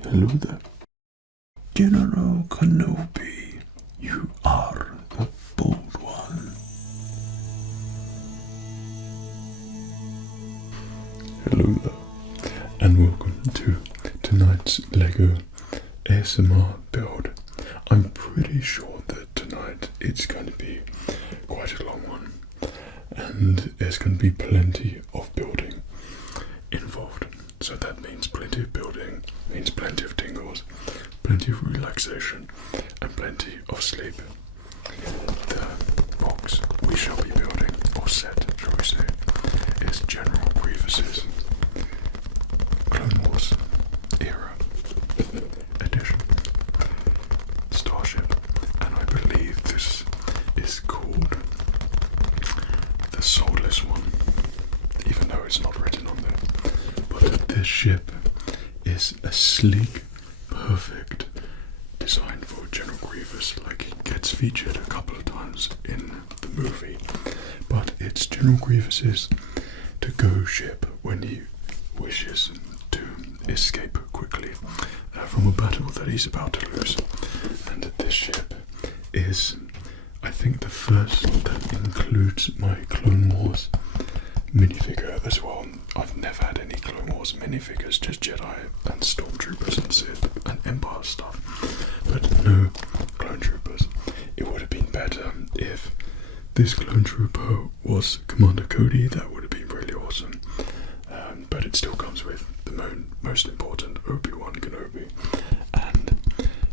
Hello there. General Kenobi, you are the bold one. Hello there, and welcome to tonight's LEGO ASMR build. I'm pretty sure that tonight it's going to be quite a long one, and there's going to be plenty of building involved. So that means plenty of building, means plenty of tingles, plenty of relaxation, and plenty of sleep. The box we shall be building, or set, shall we say, is General Grievous's Clone Wars era edition starship, and I believe this is called the Soulless one, even though it's not written on there. But this ship is a sleek, perfect design for General Grievous. Like, it gets featured a couple of times in the movie, but it's General Grievous's to-go ship when he wishes to escape quickly from a battle that he's about to lose. And this ship is, I think, the first that includes my Clone Wars minifigure as well. I've never had any Clone Wars minifigures, just Jedi and Stormtroopers and Sith and Empire stuff, but no Clone Troopers. It would have been better if this Clone Trooper was Commander Cody. That would have been really awesome. But it still comes with the most important Obi-Wan Kenobi and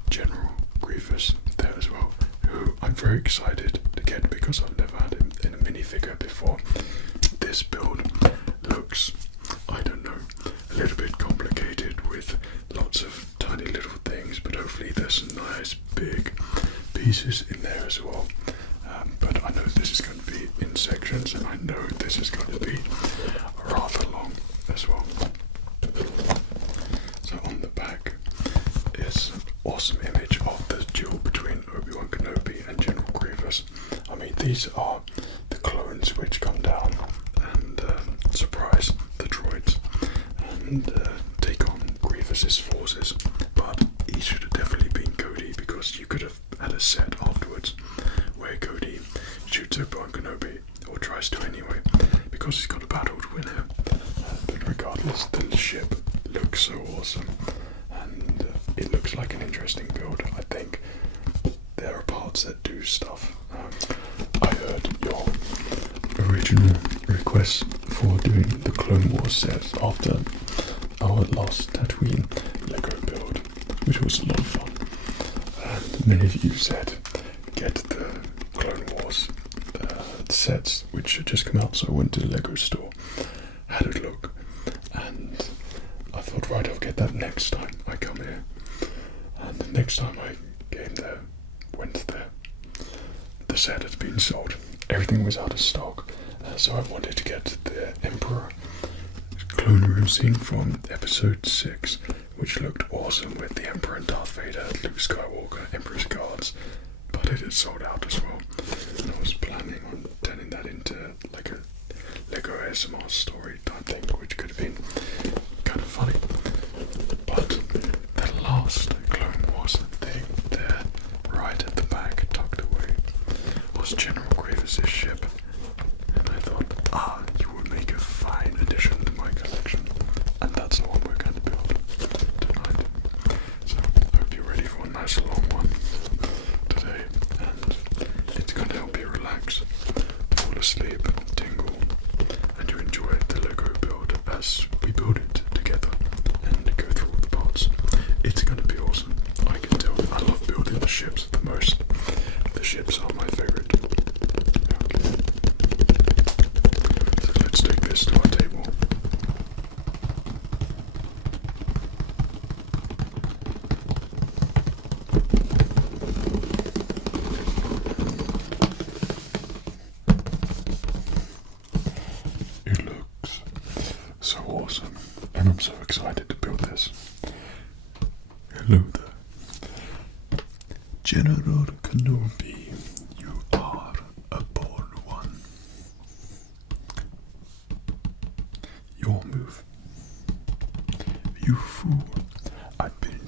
General Grievous there as well, who I'm very excited to get because I've never had him in a minifigure before. This build looks, I don't know, a little bit complicated with lots of tiny little things, but hopefully there's some nice big pieces in there as well. But I know this is going to be in sections, and I know this is going to be rather long as well. So on the back is an awesome image of the duel between Obi-Wan Kenobi and General Grievous. I mean, these are the clones which come down and surprise the droids and take on Grievous's forces. But he should have definitely been Cody, because you could have had a set afterwards where Cody shoots Obi-Wan Kenobi, or tries to anyway, because he's got a battle to win here. But regardless, the ship looks so awesome, and it looks like an interesting build. I think there are parts that do stuff. I heard your original request for doing the Clone Wars set after our last Tatooine LEGO build, which was a lot of fun. And many of you said, get the Clone Wars sets, which had just come out, so I went to the LEGO store, had a look, and I thought, right, I'll get that next time I come here. And the next time I went there, the set had been sold. Everything was out of stock, so I wanted to get the Emperor clone room scene from episode 6, which looked awesome with the Emperor and Darth Vader, Luke Skywalker, Emperor's guards, but it had sold out as well. And I was planning on turning that into like a LEGO ASMR story type thing, which could have been kind of funny. But the last Clone Wars thing there, right at the back, tucked away, was General Grievous' ship. And I thought, you would make a fine addition to my collection. And that's the one we're going to build tonight. So I hope you're ready for a nice long one today. And it's going to help you relax, fall asleep, tingle, and you enjoy the LEGO build as we build it together and go through all the parts. It's going to be awesome. I can tell. I love building the ships the most. The ships are my favorite. Okay. So let's take this to our table. It looks so awesome, and I'm so excited to build this. Hello there. General Kenobi, you are a born one. Your move. You fool. I've been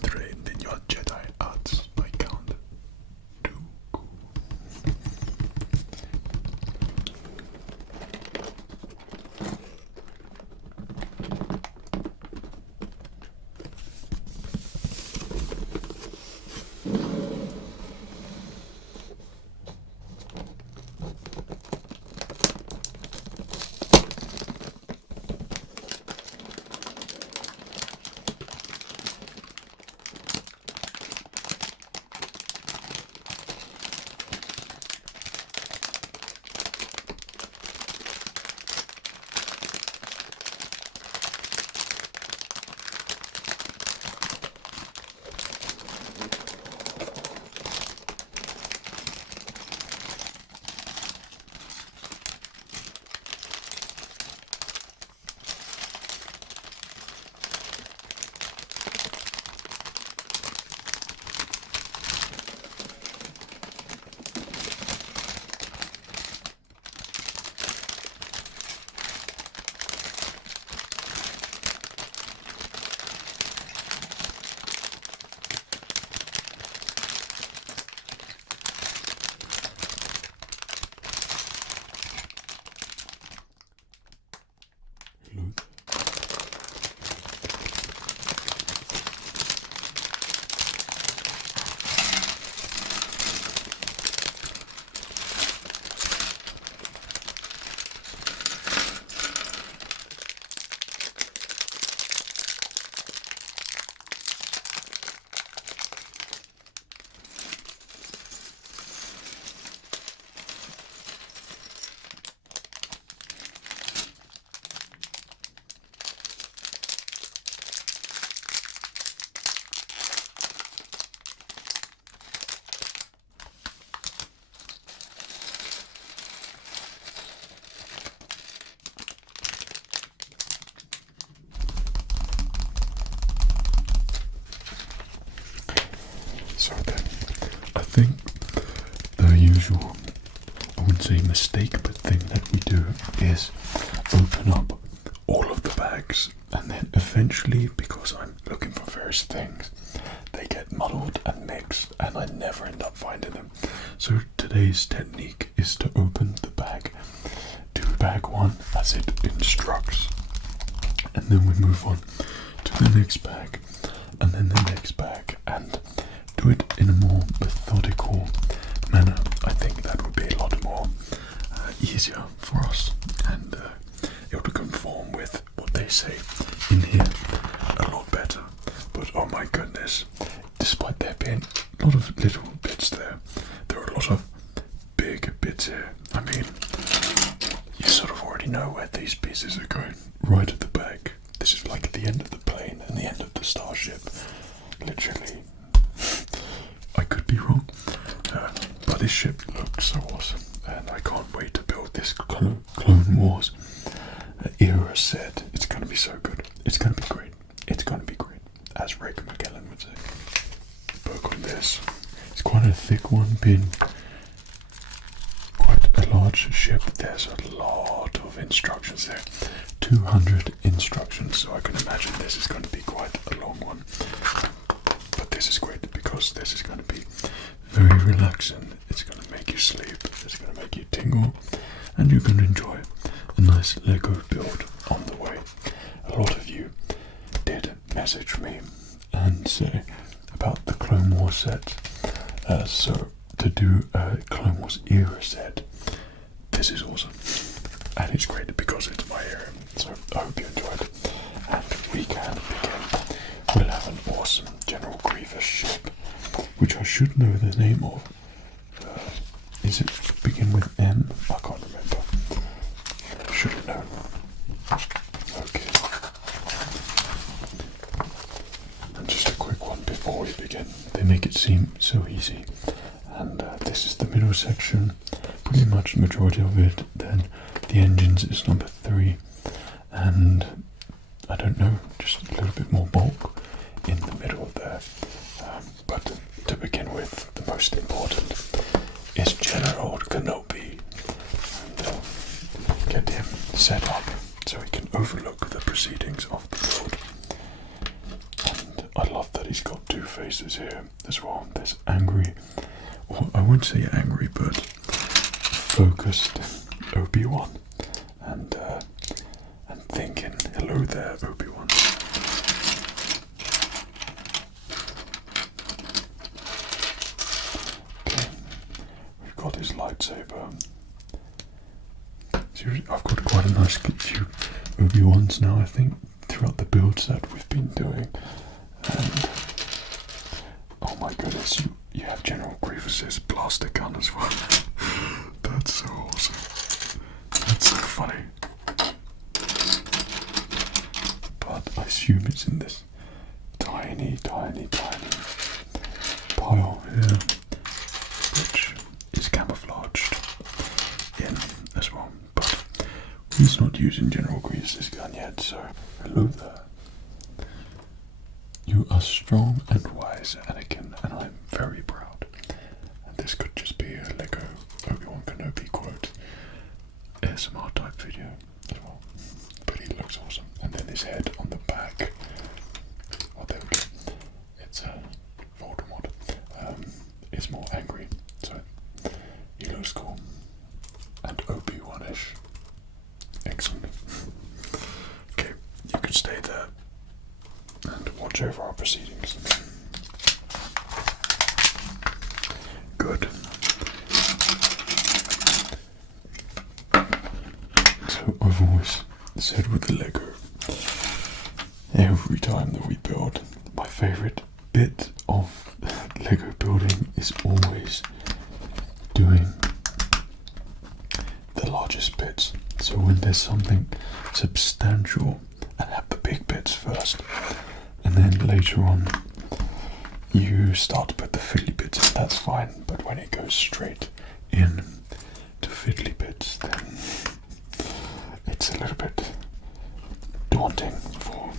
think the usual, I wouldn't say mistake, but thing that we do is open up all of the bags, and then eventually, because I'm looking for various things, they get muddled and mixed, and I never end up finding them. So today's technique is to open the bag, do bag one as it instructs, and then we move on to the next bag, and then the next bag, and do it in a more methodical manner. I think that would be a lot more easier for us, and it would conform with what they say in here a lot better. But oh my goodness, despite there being a lot of little bits there, there are a lot of big bits here. I mean, you sort of already know where these pieces are going, right at the back. This is like the end of the plane and the end of the starship. Literally, I could be wrong, but this ship looks so awesome, and I can't wait to build this Clone Wars era set. It's going to be so good. It's going to be great. It's going to be great, as Rick McKellen would say. Book on this. It's quite a thick one, being quite a large ship. There's a lot of instructions there. 200 instructions, so I can imagine this is going to be quite a long one. But this is great because this is going to be very relaxing. It's going to make you sleep. It's going to make you tingle, and you're going to enjoy a nice Lego build on the way. A lot of you did message me and say about the Clone Wars set. So to do a Clone Wars era set, this is awesome, and it's great because it's my era. So I hope you enjoyed it, and we can begin. We'll have an awesome General Grievous ship, which I should know the name of. Is it begin with M? I can't remember. Should have known. Okay. And just a quick one before we begin. They make it seem so easy. And this is the middle section. Pretty much the majority of it. Then the engines is number 3. And I don't know, just a little bit more bulk in the middle there. But to begin with, the most important is General Kenobi. And get him set up so he can overlook the proceedings of the build. And I love that he's got 2 faces here as well. There's angry, or I wouldn't say angry, but focused Obi-Wan, and thinking, hello there, Obi-Wan. Okay, we've got his lightsaber. So I've got quite a nice few Obi-Wans now, I think, throughout the builds that we've been doing. And oh my goodness, you have General Grievous's blaster gun as well. That's so awesome. That's so funny. But I assume it's in this tiny pile here, which is camouflaged in as well. But he's not using General Grievous's gun yet, so hello there. You are strong and wise, Anakin, and I'm very proud. And this could just be a Lego Obi-Wan Kenobi quote ASMR type video as well. But he looks awesome. And then his head on the back. Oh, there we go. It's Voldemort. It's more angry, so he looks cool. And Obi-Wan-ish. Excellent. Okay, you can stay there and watch over our proceedings. Good. So I've always said with the Lego, every time that we build, my favourite bit of Lego building is always doing the largest bits. So when there's something substantial, and have the big bits first, and then later on you start to put the fiddly bits in, that's fine. But when it goes straight in to fiddly bits, then it's a little bit daunting for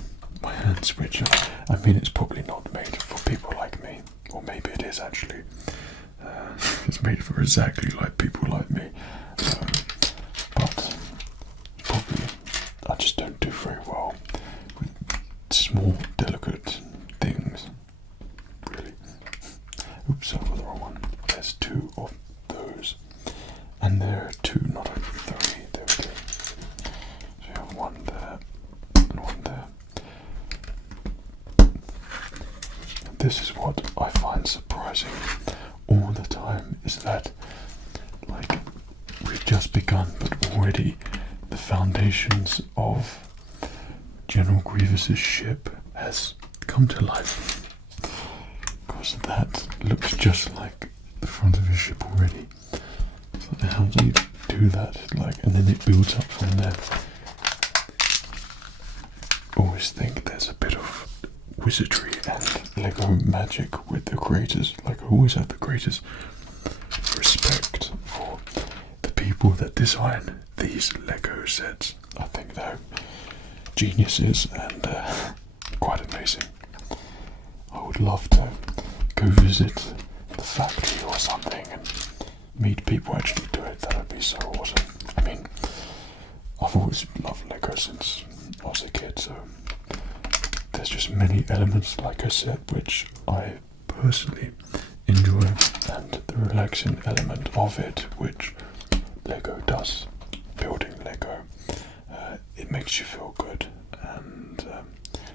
my hands, which I mean, it's probably not made for people like me, or maybe it is actually. it's made for exactly like people like me. But probably I just don't do very well with small, delicate things. Really. Oops, I got the wrong one. There's 2 of those. And there are 2, not only 3. There we go. So you have 1 there and 1 there. And this is what I find surprising all the time, is that like we've just begun, but already the foundations of General Grievous's ship has come to life. Because that looks just like the front of his ship already. So how do you do that? Like, and then it builds up from there. Always think there's a bit of wizardry and Lego magic with the creators. Like, I always have the greatest respect for the people that design these Lego sets. I think they're geniuses and quite amazing. I would love to go visit the factory or something and meet people actually do it. That would be so awesome. I mean, I've always loved Lego since I was a kid, so there's just many elements, like I said, which I personally enjoy, and the relaxing element of it, which Lego does, building Lego, it makes you feel good, and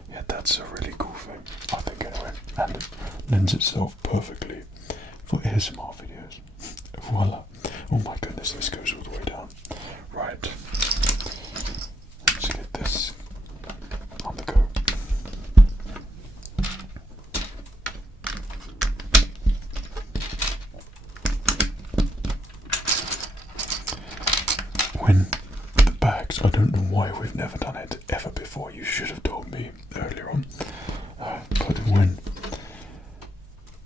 yeah, that's a really cool thing, I think, anyway, and it lends itself perfectly for ASMR videos. Voila. Oh my goodness, this goes all the way down. Right, let's get this on the go. When the bags, I don't know why we've never done it ever before, you should have told me earlier on, but when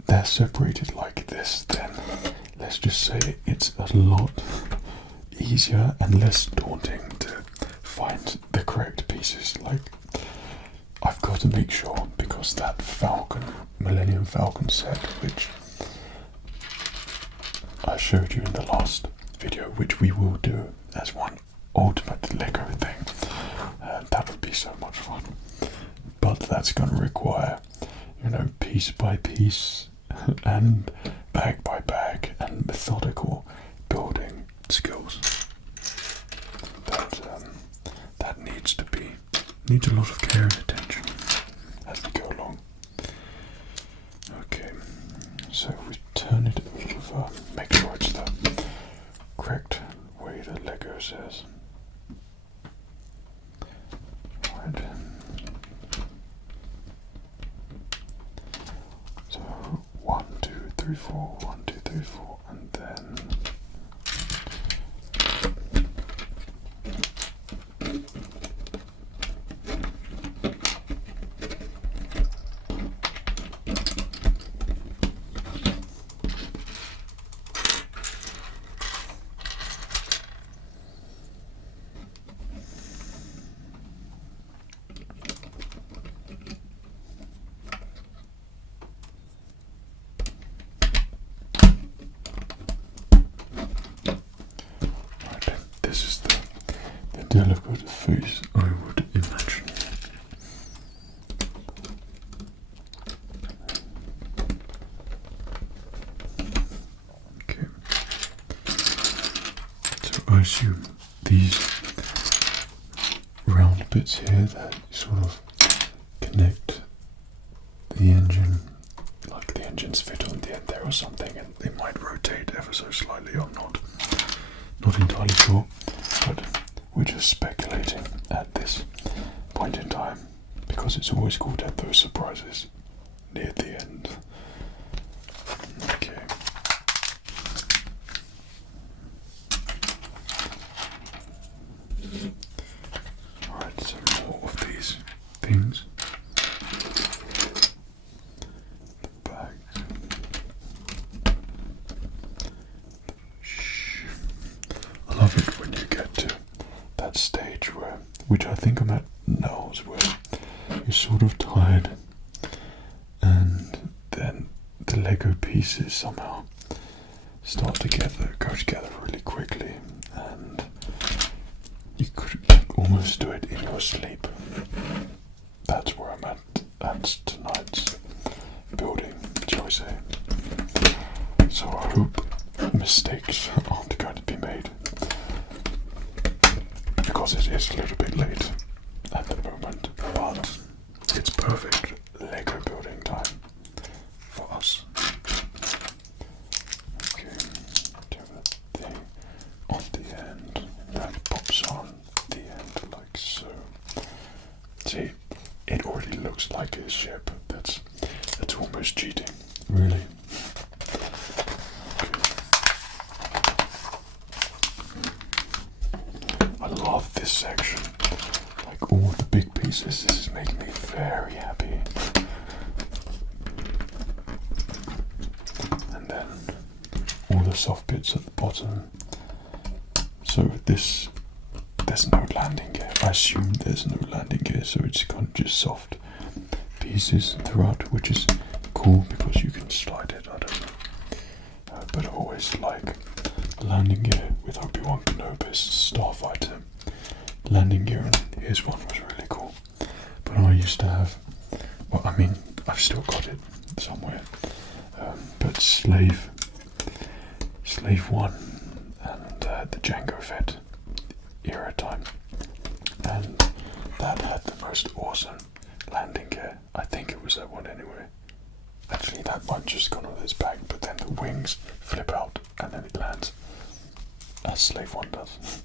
they're separated like this, then let's just say it's a lot easier and less daunting to find the correct pieces. Like, I've got to make sure, because that Falcon, Millennium Falcon set, which I showed you in the last video, which we will do as one ultimate Lego thing, that would be so much fun, but that's going to require, you know, piece by piece and bag by bag and methodical building skills. That needs a lot of care and attention as we go along. Okay, so we turn it over, make sure it's the correct way the Lego says. Right. So 1, 2, 3, 4, 1, 2, 3, 4, and then delicate face, I would imagine. Okay. So I assume these round bits here that sort of connect the engine, like the engine's fit on the end there or something, and they might rotate ever so slightly. I'm not entirely sure, but we're just speculating at this point in time, because it's always cool to have those surprises near the end. Okay. Alright, so more of these things. The bag. Shh. I love it when you get to that stage where, which I think I'm at now, where you're sort of tired, and then the Lego pieces somehow go together really quickly, and you could almost do it in your sleep. That's where I'm at tonight's building, shall we say. So I hope mistakes aren't going to be made, because it is a little bit late at the moment, but it's perfect Lego building time for us. Okay, do the thing on the end that pops on the end like so. See, it already looks like a ship. That's almost cheating, really. I love this section. Like all the big pieces, this is making me very happy. And then all the soft bits at the bottom. So there's no landing gear. I assume there's no landing gear, so it's kind of just soft pieces throughout, which is cool because you can slide it. I don't know. But I always like landing gear with Obi-Wan Kenobi's Starfighter landing gear, and his one was really cool. But I used to have, well, I mean, I've still got it somewhere, but Slave 1 and the Jango Fett era time, and that had the most awesome landing gear. I think it was that one anyway. Actually, that one just gone on its back, but then the wings flip out and then it lands as Slave 1 does.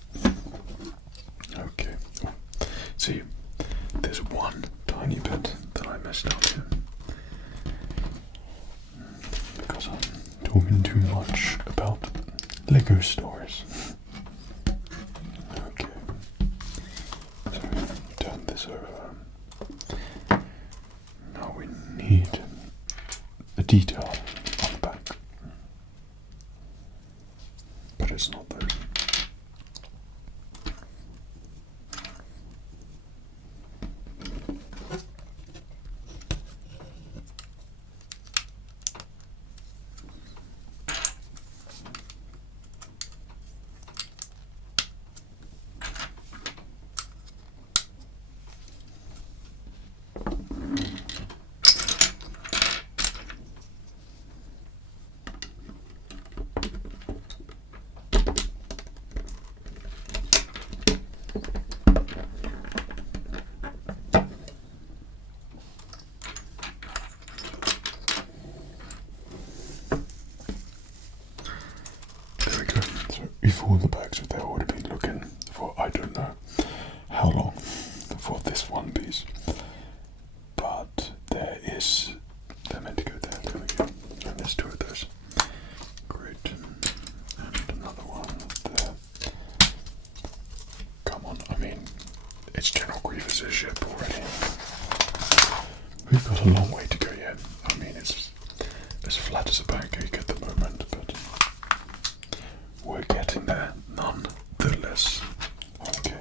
Okay. Oh. See, there's one tiny bit that I messed up here because I'm talking too much about Lego stories. Okay. So turn this over. Now we need the detail on the back, but it's not those. If all the bags were there, I would have been looking for I don't know how long for this one piece. But they're meant to go there. There we go. And there's two of those. Great. And another one there. Come on, I mean, it's General Grievous' ship already. We've got a long way to go yet. I mean, it's as flat as a pancake at the moment, but we're getting there nonetheless. Okay.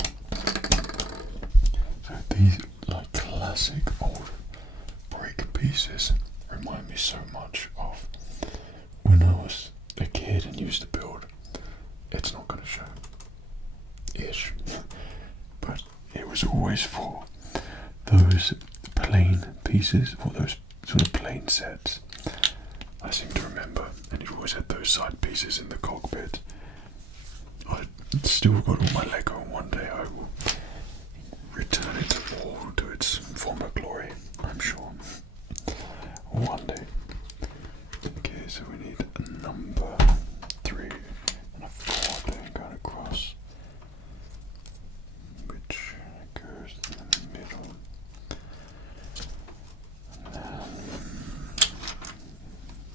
So these like classic old brick pieces remind me so much of when I was a kid and used to build. It's not going to show. Ish. But it was always for those plain pieces, for those sort of plain sets. I seem to remember, and you've always had those side pieces in the cockpit. I've still got all my Lego, and one day I will return it all to its former glory, I'm sure. One day. Okay, so we need a number 3 and a 4 then going across, which goes in the middle. And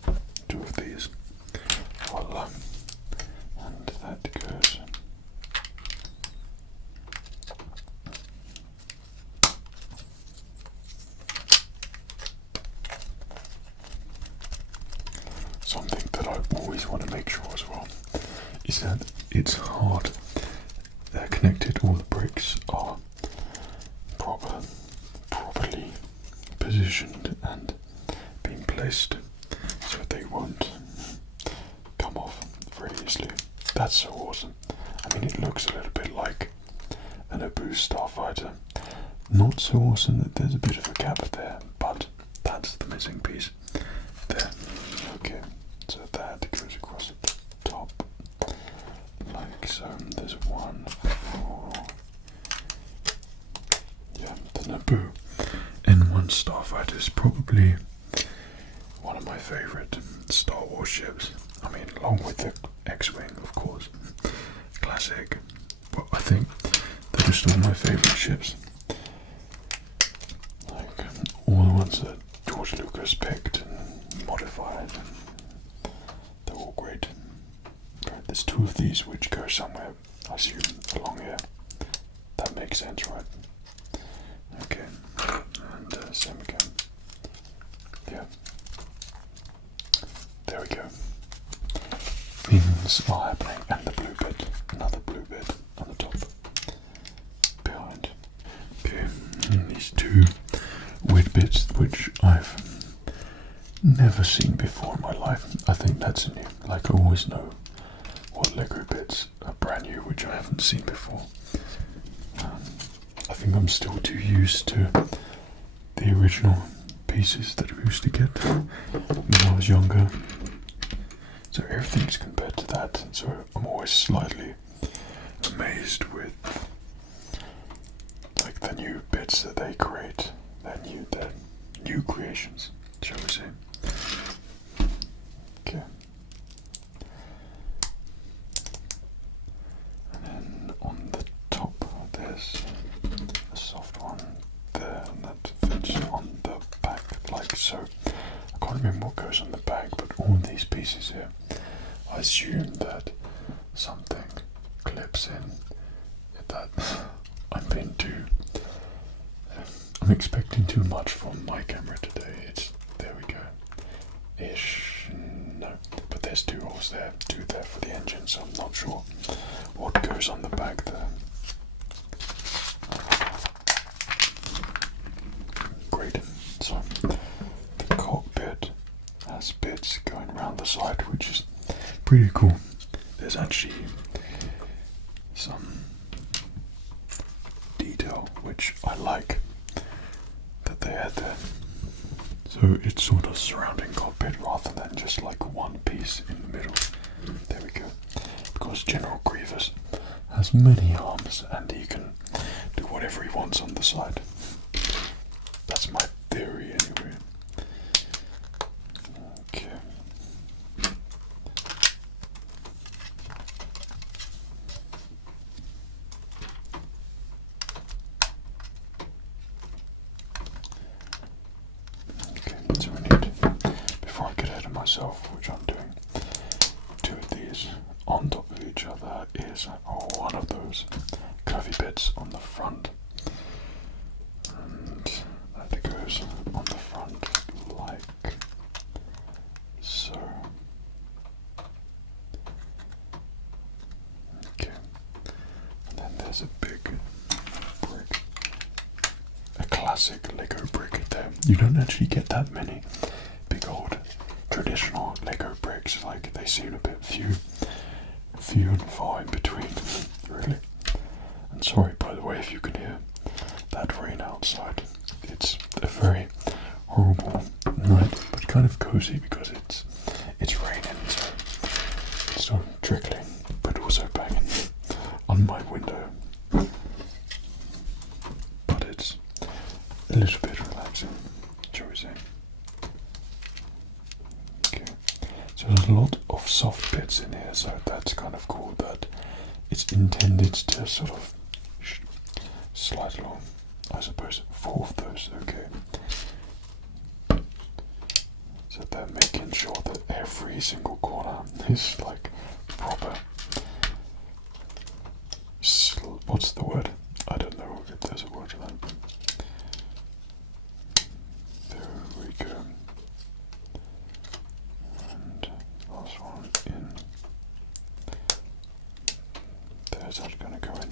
then 2 of these. Voila. And that goes something that I always want to make sure as well is that it's hard. They're connected, all the bricks are properly positioned and being placed so they won't come off honestly, that's so awesome. I mean, it looks a little bit like an Naboo Starfighter. Not so awesome that there's a bit of a gap there, but that's the missing piece there. Okay, so that goes across the top, like so. There's one for, yeah, the Naboo N1 Starfighter is probably one of my favourite Star Wars ships. I mean, along with the X-Wing, of course, classic, but I think they're just all my favourite ships. Like, all the ones that George Lucas picked and modified, and they're all great. Right, there's two of these which go somewhere, I assume, along here. That makes sense, right? Okay, and same again. Yeah. There we go. Things are happening, and the blue bit, another blue bit on the top, behind. Okay, and these two weird bits which I've never seen before in my life. I think that's new. Like, I always know what Lego bits are brand new which I haven't seen before. I think I'm still too used to the original pieces that we used to get when I was younger. So everything's compared to that. So I'm always slightly amazed with like the new bits that they create, their new creations, shall we say. Okay. And then on the top there's a soft one there, and that fits on the back like so. I can't remember what goes on the back, but all these pieces here, I assume that something clips in. That I'm expecting too much from my camera today. There we go. Ish. No, but there's two holes there, two there for the engine, so I'm not sure what goes on the back there. Great. So the cockpit has bits going around the side, which is pretty cool. There's actually some detail which I like that they had there. So it's sort of surrounding cockpit rather than just like one piece in the middle. There we go. Because General Grievous has many arms and he can do whatever he wants on the side. That's my theory anyway. Okay. So we need, before I get ahead of myself, which I'm doing, two of these on top of each other is one of those curvy bits on the front, and that goes on the front like so. Okay, and then there's a big brick, a classic Lego brick there. You don't actually get that many big old traditional Lego bricks, like they seem a bit few and far in between, really. And sorry, by the way, if you can hear that rain outside. It's a very horrible night, but kind of cozy because it's raining, so it's sort of trickling, but also banging on my window. But it's a little bit relaxing, shall we say. Okay, so there's a lot of soft bits in here, so that's kind of cool that it's intended to sort of slide along. I suppose 4 of those, okay. So they're making sure that every single corner is like proper. What's the word? I don't know if there's a word for that. There we go. And last one in. There's that going to go in.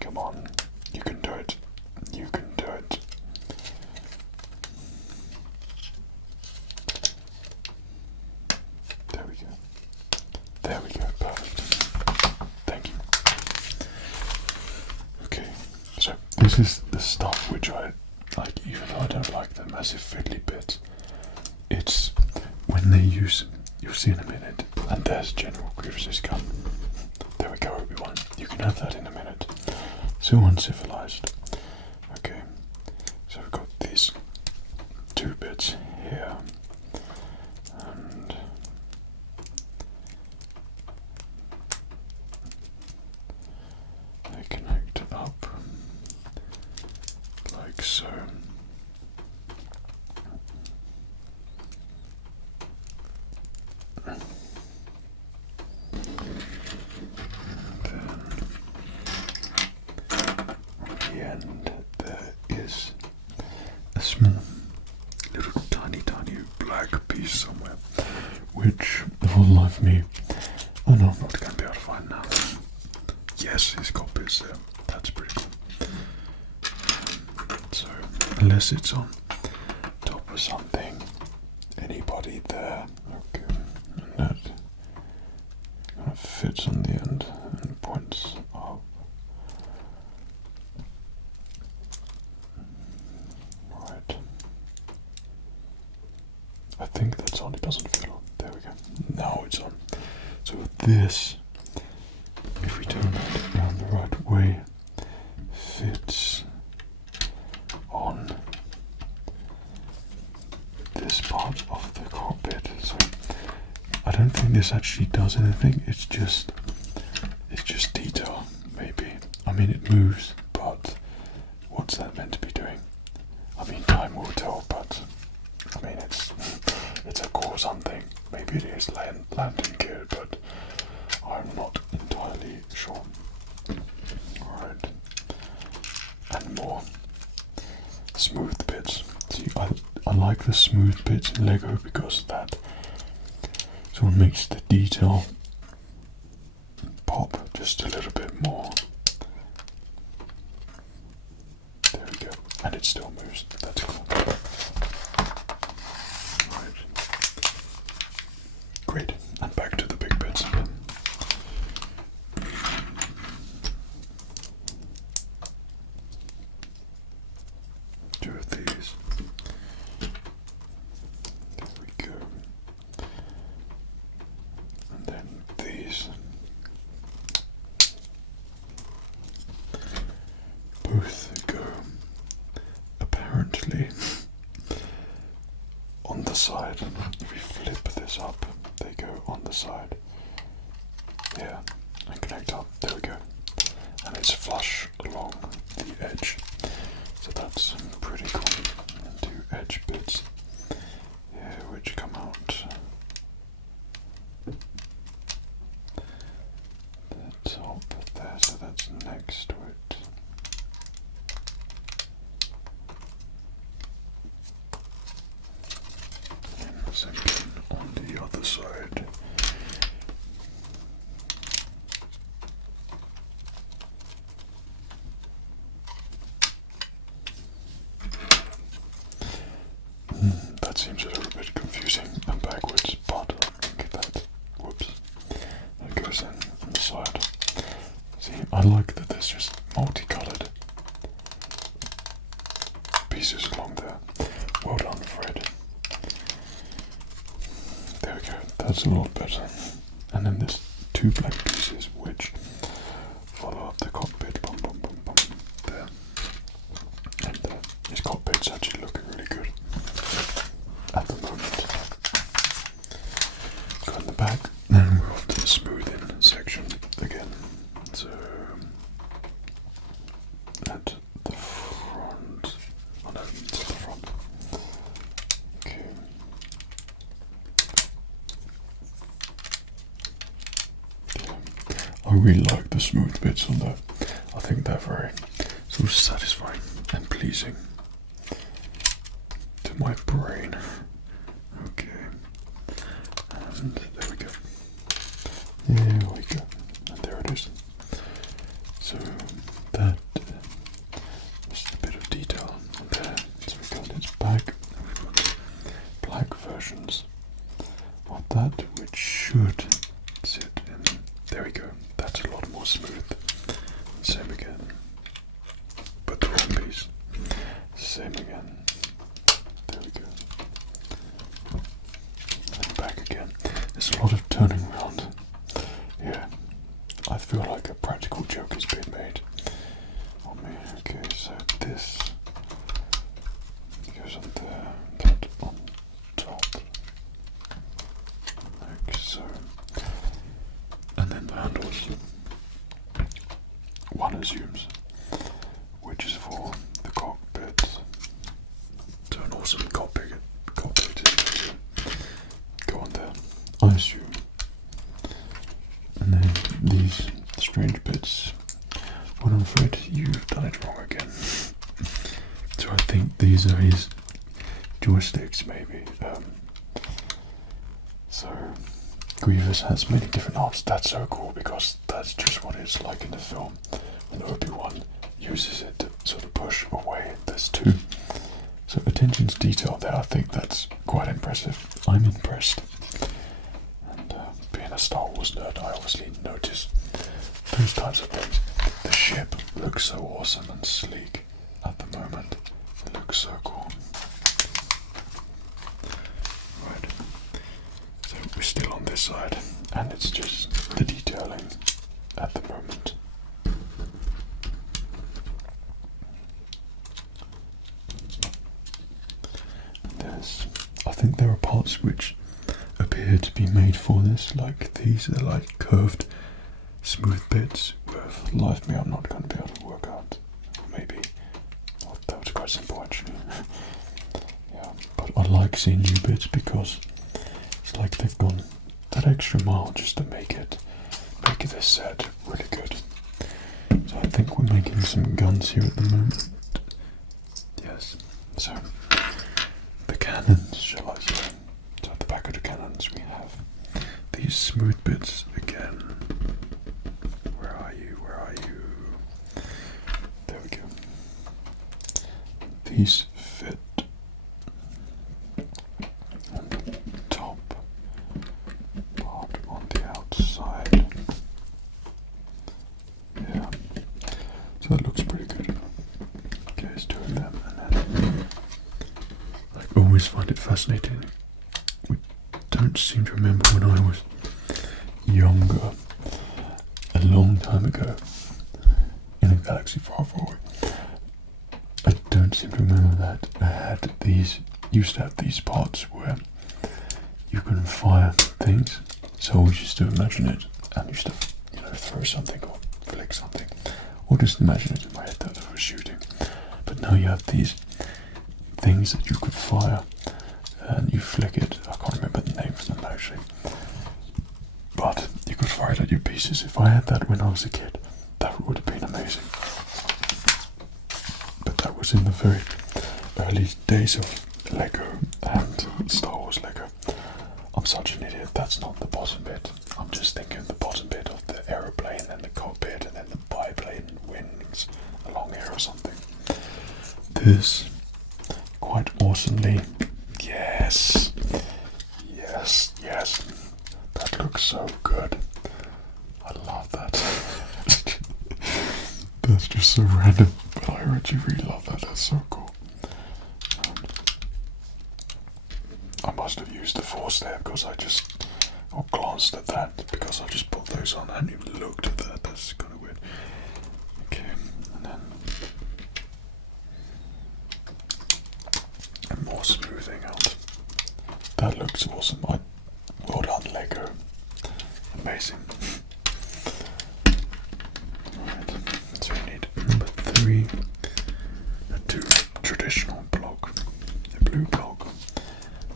Come on, you can do it. You can do it. There we go. this is the stuff which I like, even though I don't like the massive fiddly bits. It's when they use, you'll see in a minute, and there's General Grievous' gun. There we go, Obi-Wan. You can have that in a minute. So uncivilized. Okay, so we've got these two bits here, and they connect up like so. Small, little tiny black piece somewhere, which will life me. Oh no, I'm not going to be able to find now. Yes, his Cockpit's there. That's pretty cool. So, unless it's on top of something, anybody there, okay, and that kind of fits on the end and points up. I think that's on, it doesn't fit on. There we go. Now it's on. So this, if we turn it around the right way, fits on this part of the cockpit. So I don't think this actually does anything, it's just detail, maybe. I mean, it moves, but what's that meant to be doing? I mean, time will tell, but I mean, it's a core something. Maybe it is landing gear, but I'm not entirely sure. Alright. And more smooth bits. See, I like the smooth bits in Lego because that sort of makes the detail pop just a little bit more. There we go. And it still moves. That's cool. Great, and back to the big bits again. Two of these. There we go. And then these. Both go apparently on the side. If we flip this up, they go on the side, yeah, and connect up, there we go, and it's flush along the edge, so that's pretty cool. And two edge bits here which come out the top there, so that's next to it. And same on the other side. That seems a little bit confusing and backwards, but I think that, whoops, that goes in on the side. See, I like that there's just multicolored pieces along there. Well done, Fred. There we go, that's a lot better. And then there's two black pieces which follow up the cockpit, bum, bum, bum, bum, there. And this cockpit's actually looking really good at the moment. Go in the back, then we're off to the smoothing section again. So, at the front, oh no, it's at the front. Okay. I really like the smooth bits on that. I think they're very sort of satisfying and pleasing to my brain. Okay, and there we go. There we go. And there it is. So that just a bit of detail there. So we got its back, and we've got black versions of that, which should sit in. There we go. That's a lot more smooth. Same again. But they're all again. There's a lot of turning around. Yeah, I feel like a practical joke has been made on me. Okay, so this goes on there, that on top, like so, and then the handles. One assumes, which is for the cockpit. So an awesome cockpit is go on there, I assume. And then these strange bits. Well, I'm afraid you've done it wrong again. So I think these are his joysticks, maybe. So Grievous has many different arms. That's so cool because that's just what it's like in the film. When Obi-Wan uses it to sort of push away. There's two. So attention to detail there. I think that's quite impressive. I'm impressed. And being a Star Wars nerd, I obviously notice those types of things. The ship looks so awesome and sleek at the moment. It looks so cool. Right. So we're still on this side, and it's just the detailing at the moment. I think there are parts which appear to be made for this, like these are like curved, smooth bits with life me I'm not going to be able to work out. Maybe. Oh, that was quite simple actually. Yeah, but I like seeing new bits because it's like they've gone that extra mile just to make this set really good. So I think we're making some guns here at the moment. Yes. So the cannons, shall I say. So at the back of the cannons we have these smooth bits again. Where are you? Where are you? There we go. These fit on the top part on the outside. Yeah. So that looks pretty good. Okay, it's two of them, and then I always find it fascinating. We don't seem to remember when I was younger, a long time ago, in a galaxy far, far away. I don't seem to remember that I had these, used to have these parts where you can fire things. So I always used to imagine it and used to, throw something or flick something, or just imagine it in my head that I was shooting. But now you have these things that you could fire and you flick it. I can't remember the name for them actually, but you could fire it at your pieces. If I had that when I was a kid, that would have been amazing. But that was in the very early days of Lego and Star Wars Lego. I'm such an idiot. That's not the bottom bit. I'm just thinking the bottom bit of the aeroplane and the cockpit and then the biplane wings along here or something. This quite awesomely. Yes. Yes. Yes. That looks so good. I love that. That's just so random, but I actually really love that. That's so cool. I must have used the force there because I just glanced at that because I just put those on. I hadn't even looked at that. That's kind of weird. Okay, and then more smoothing out. That looks awesome. Well done, Lego. Amazing. Right, so we need number 3, a 2 traditional block, a blue block,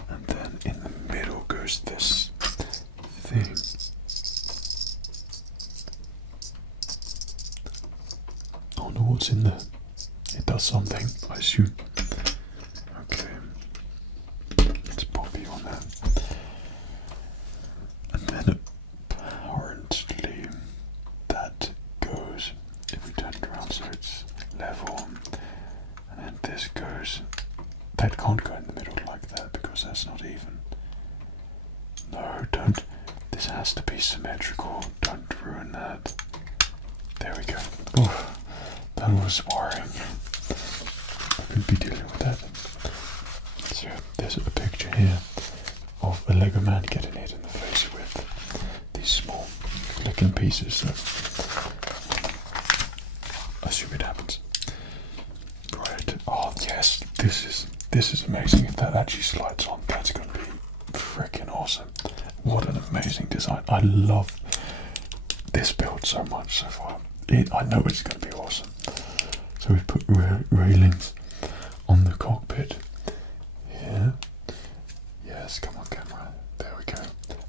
and then in the middle goes this thing. I don't know what's in there. It does something, I assume. Okay. Let's pop you on there. And then apparently that goes, if we turn it around so it's level, and then this goes, that can't go in the middle like that because that's not even. No, don't, this has to be symmetrical, don't ruin that. There we go. Oh, that was worrying. I couldn't be dealing with that. So there's a picture here of a Lego man getting hit pieces, so I assume it happens. Right. Oh yes, this is amazing. If that actually slides on, that's gonna be freaking awesome. What an amazing design. I love this build so much so far. I know it's gonna be awesome. So we put railings on the cockpit here. Yes, come on camera. There we go.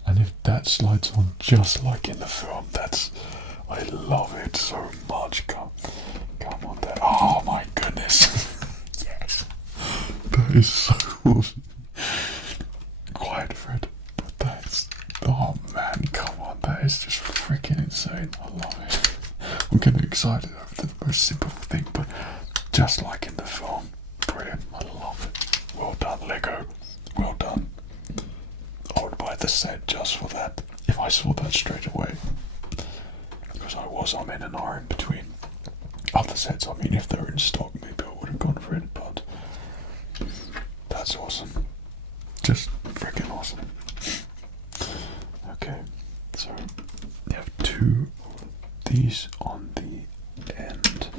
And if that slides on just like in the film, I love it so much. Come on there. Oh my goodness. Yes. That is so awesome. Quiet, Fred. But that's, oh man, come on. That is just freaking insane. I love it. I'm getting excited over the most simple thing, but just like in the film. Brilliant. I love it. Well done, Lego. Well done. I would buy the set just for that if I saw that straight away. Because I'm in an hour in between other sets. I mean, if they're in stock, maybe I would have gone for it, but that's awesome. Just freaking awesome. Okay, so you have two of these on the end.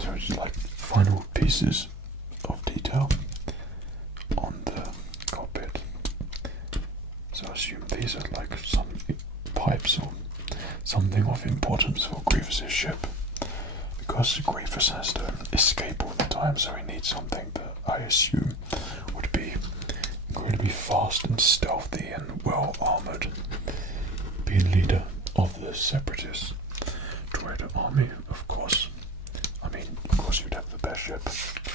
So it's just like final pieces of detail on the cockpit. So I assume these are like some pipes or something of importance for Grievous's ship, because Grievous has to escape all the time, so he needs something that I assume would be incredibly fast and stealthy and well armoured, being leader of the Separatist Droid army, of course. I mean, of course you'd have the best ship.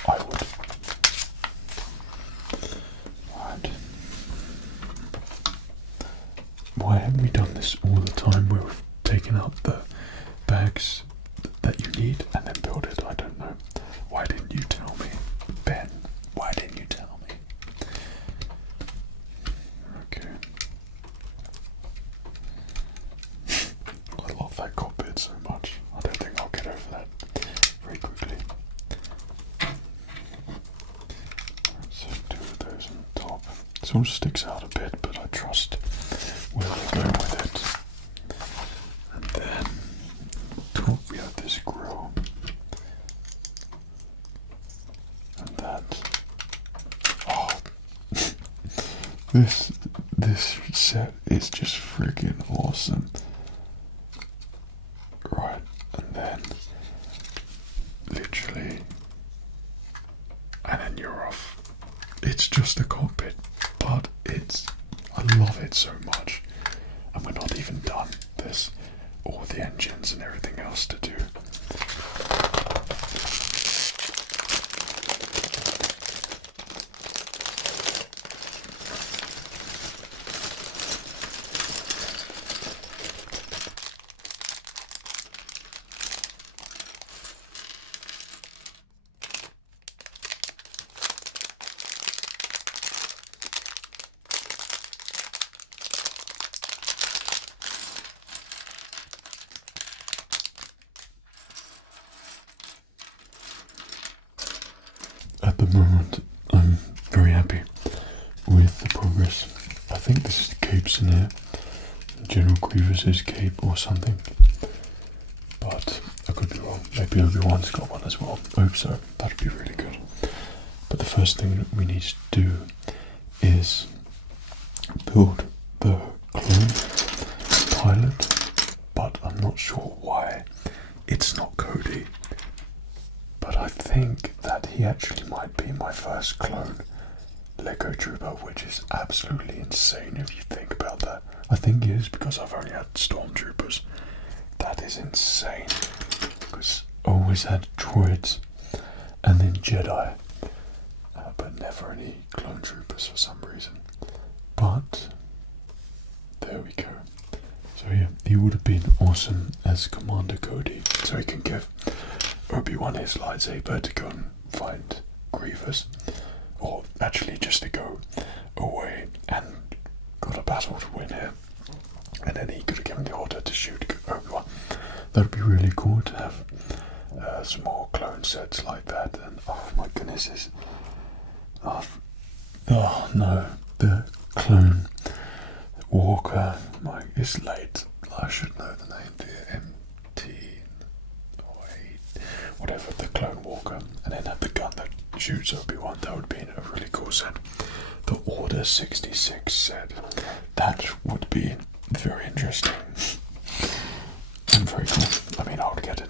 I would. Right. Why haven't we done this all the time where we've taken out the bags that you need and then build it? I don't know. Why didn't you tell me? Ben, why didn't you tell me? Okay. I love that cockpit so much. I don't think I'll get over that very quickly. So two of those on the top. It all sticks out a bit, but I trust where we're going with it. And then top we have this grill. And that. Oh, this set is just freaking awesome. Right, and then literally, and then you're off. It's just a cockpit, but I love it so much. And we're not even done. There's all the engines and everything else to do. At the moment, I'm very happy with the progress. I think this is the capes in here, General Grievous's cape or something, but I could be wrong. Maybe Obi-Wan's got one as well. I hope so. That'd be really good. But the first thing that we need to do is build the clone pilot, but I'm not sure why it's not Cody. But I think that he actually might be my first clone Lego Trooper, which is absolutely insane if you think about that. I think it is because I've only had Stormtroopers. That is insane. Because I always had droids and then Jedi, but never any clone troopers for some reason. But there we go. So yeah, he would have been awesome as Commander Cody, so he can give Obi-Wan his lightsaber to go and find Grievous, or actually just to go away and got a battle to win here, and then he could have given the order to shoot Obi-Wan. That would be really cool to have some more clone sets like that. And oh my goodness, oh no, the clone Walker, it's late. I should know the name, the MT, whatever, the Clone Walker, and then have the gun that shoots Obi-Wan. That would be a really cool set. The Order 66 set, that would be very interesting and very cool. I mean, I would get it.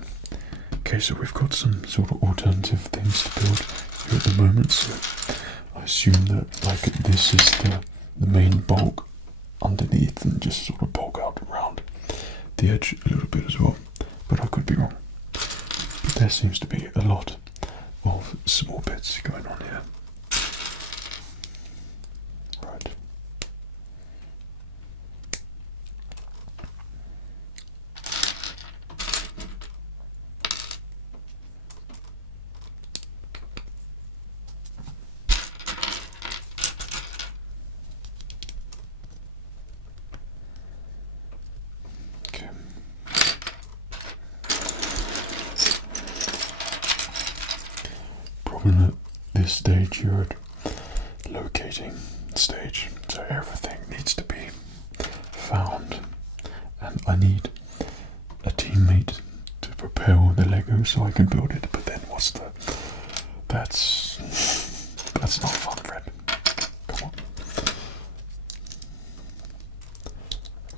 Okay, so we've got some sort of alternative things to build here at the moment, so I assume that like this is the main bulk underneath and just sort of bulk out around the edge a little bit as well, but I could be wrong. But there seems to be a lot of small bits going on here. Right. Problem at this stage, you're at locating stage, so everything needs to be found, and I need a teammate to prepare all the Lego so I can build it. But then what's the? That's not fun, Fred. Come on.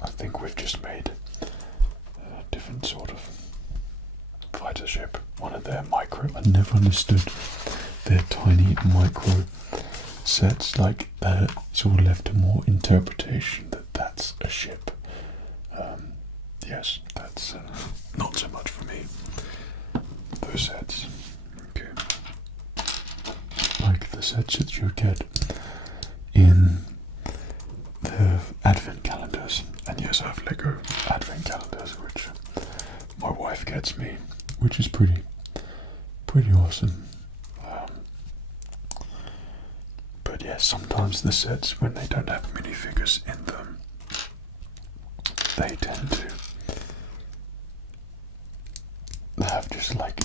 I think we've just made a different sort of fighter ship. One of their micro. I never understood their tiny micro sets. Like that, sort of left to more interpretation that that's a ship. Yes, that's not so much for me. Those sets. Okay. Like the sets that you get in the advent calendars. And yes, I have Lego advent calendars, which my wife gets me, which is pretty awesome. But yeah, sometimes the sets, when they don't have minifigures in them, they tend to have just like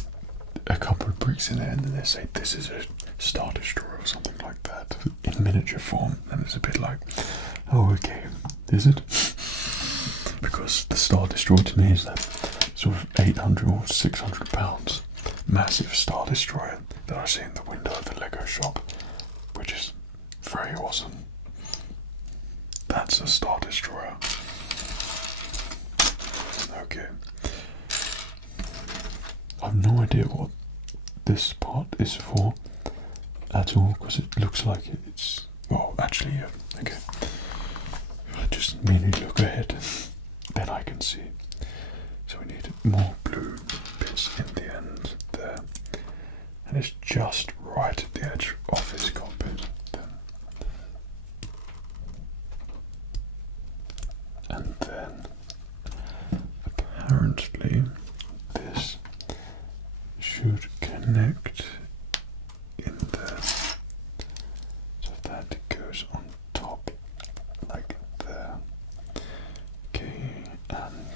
a couple of bricks in it, and then they say this is a Star Destroyer or something like that in miniature form, and it's a bit like, oh okay, is it? Because the Star Destroyer to me is that sort of 800 or 600 pounds massive Star Destroyer that I see in the window of the Lego shop, which is very awesome. That's a Star Destroyer. Okay. I've no idea what this part is for at all, because it looks like it's, well, actually, yeah, okay. If I just merely look ahead, then I can see. So we need more blue bits in the end there, and it's just right at the edge of his cockpit then. And then apparently this should connect in there, so that goes on top like there. Okay, and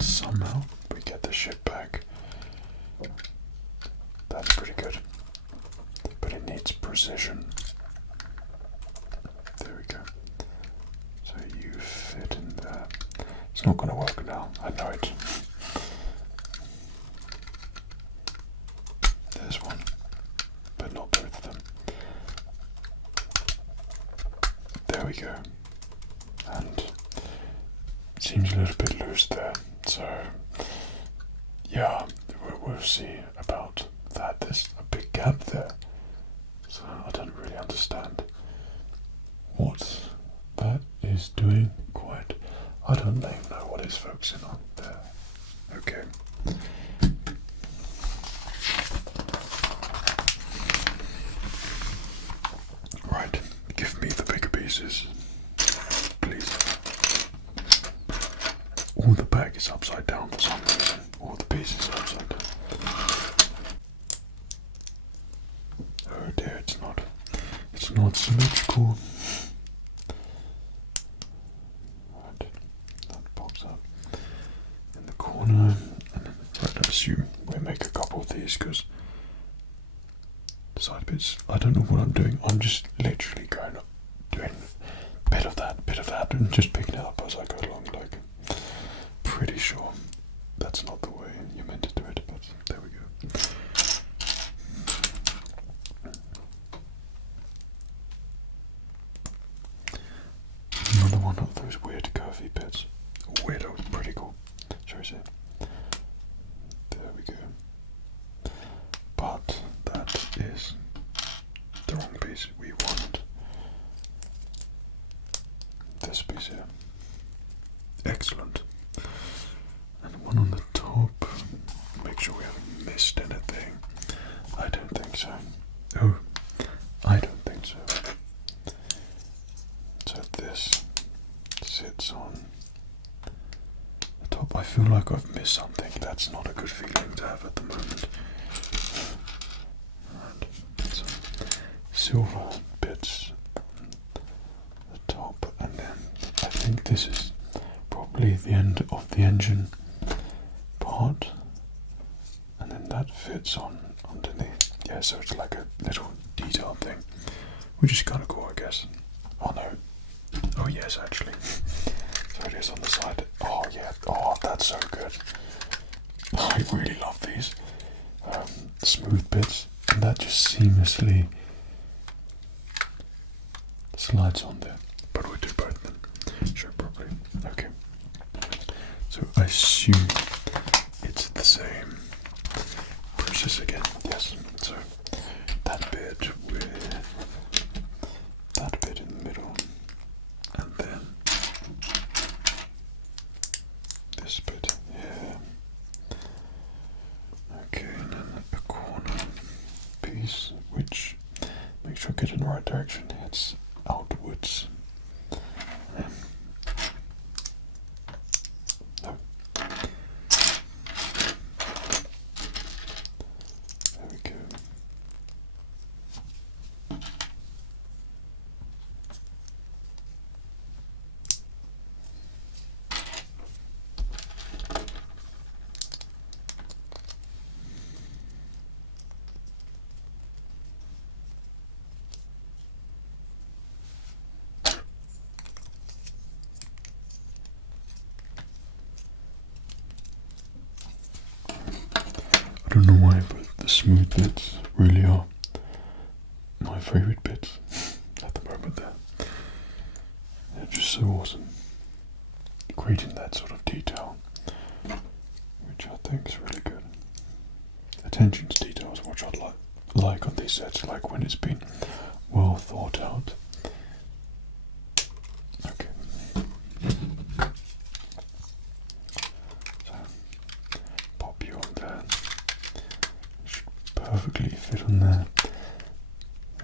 somehow we get the ship back. That's pretty good, but it needs precision. There we go. So you fit in there. It's not going to work now, I know it. There's one, but not both of them. There we go. And it seems a little bit loose there, so yeah, we'll see about that. There's a big gap there, so I don't really understand what that is doing quite. I don't even know what it's focusing on there. Okay. Right, give me the bigger pieces, please. All the bag is upside down for some reason. All the pieces are upside down. Oh dear, it's not symmetrical. Right, that pops up in the corner. And then, right, I assume we make a couple of these because side bits, I don't know what I'm doing. I'm just literally going up, doing a bit of that, and just picking it up as I go along, like pretty sure that's not the way you meant to do it, but there we go. Another one of those weird curvy bits. Weirdo, pretty cool. Shall we see? There we go. But that is the wrong piece. We want this piece here. Excellent. And one on the top. Make sure we haven't missed anything. I don't think so. Oh, I don't think so. So this sits on the top. I feel like I've missed something. That's not a good feeling to have at the moment. And some silver bits on the top, and then I think this is probably the end of the engine part, and then that fits on underneath. Yeah, so it's like a little detail thing, which is kind of cool, I guess. Oh no. Oh yes, actually. So it is on the side. Oh yeah. Oh, that's so good. I really love these smooth bits, and that just seamlessly slides on there. But we do both of them. Show properly. Okay. So I assume it's the same process again. Yes. So that bit with that bit in the middle, and then this bit here. Okay, and then a corner piece, which make sure I get in the right direction. It's outwards. No. There we go. I don't know why, but the smooth bits really are my favourite bits at the moment there. They're just so awesome. Creating that sort of detail, which I think is really good. Attention to details, which I like on these sets, like when it's been well thought out. Okay. So, pop you on there. Should perfectly fit on there.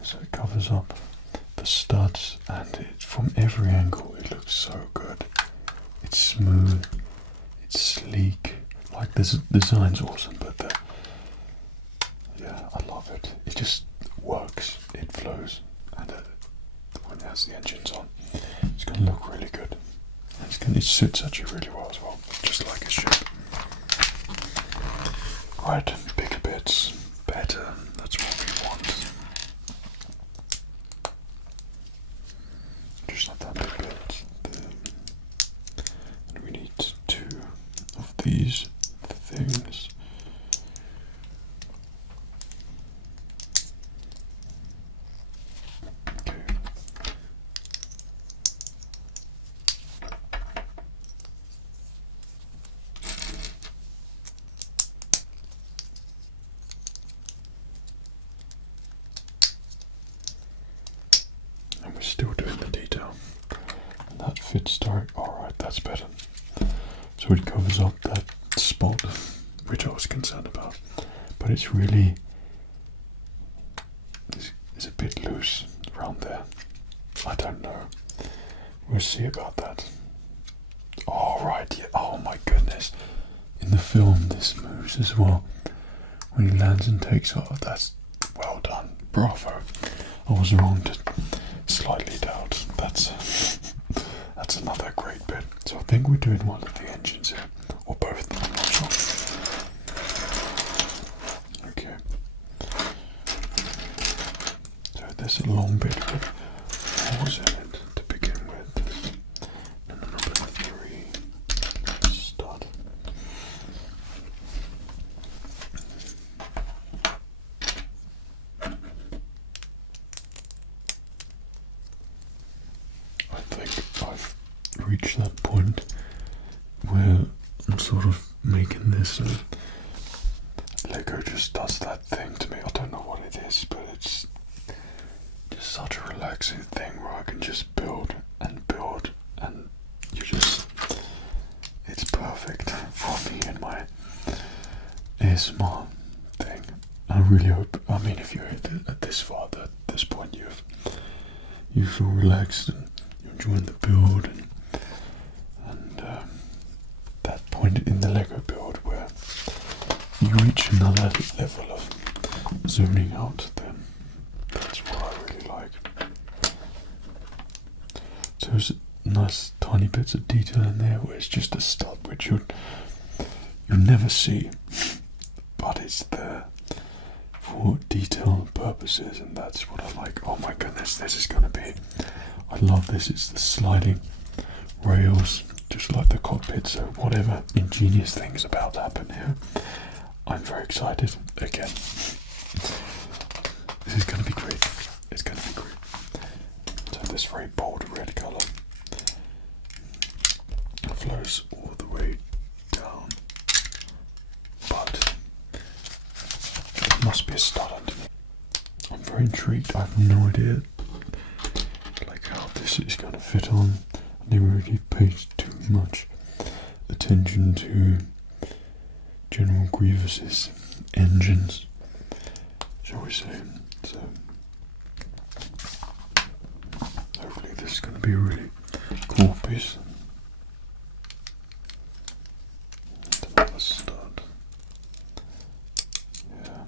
So it covers up the studs, and it, from every angle it looks so good. It's smooth, it's sleek. Like this design's awesome, but yeah, I love it. It just works. It flows, and when it has the engines on, it's going to look really good. And it suits actually really well as well, just like it should. Right, bigger bits, better. That's what we want. Just like that big bit. And we need two of these things. Okay. And we're still doing the detail. And that fits direct. Alright, that's better. So it covers up that spot, which I was concerned about. But it's really it's a bit loose around there. I don't know. We'll see about that. Alright, yeah. Oh my goodness. In the film this moves as well. When he lands and takes off. That's well done. Bravo. I was wrong to slightly doubt. That's another great bit. So I think we're doing one of the engines here, or both. I'm not sure. Okay. So there's a long bit with holes in it to begin with, and another 3 stud. reached that point where I'm sort of making this, and Lego just does that thing to me. I don't know what it is, but it's just such a relaxing thing where I can just build and build, and it's perfect for me and my ASMR thing. I really hope, I mean, if you're at this far, at this point, you feel relaxed and you're enjoying the build, and that point in the Lego build where you reach another level of zooming out, then that's what I really like. So there's nice tiny bits of detail in there where it's just a stud which you'll never see, but it's there for detail purposes, and that's what I like. Oh my goodness, this is going to be, I love this. It's the sliding rails, just like the cockpit, so whatever ingenious things about to happen here, I'm very excited again. This is going to be great. It's going to be great. So this very bold red colour flows all the way down, but it must be a stud underneath. I'm very intrigued. I have no idea like how this is going to fit on. I never really paid too much attention to General Grievous's engines, shall we say. So hopefully this is going to be a really cool piece. Another stud. Yeah.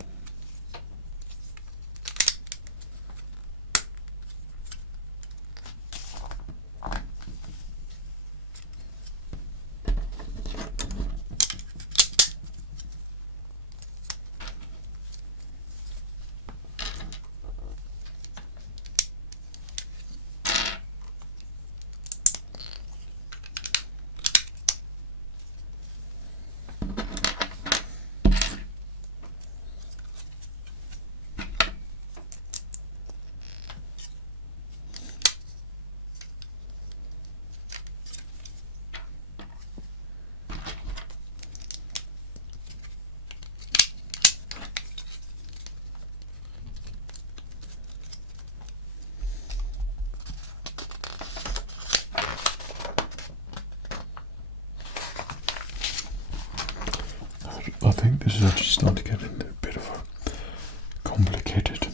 I think this is actually starting to get into a bit of a complicated.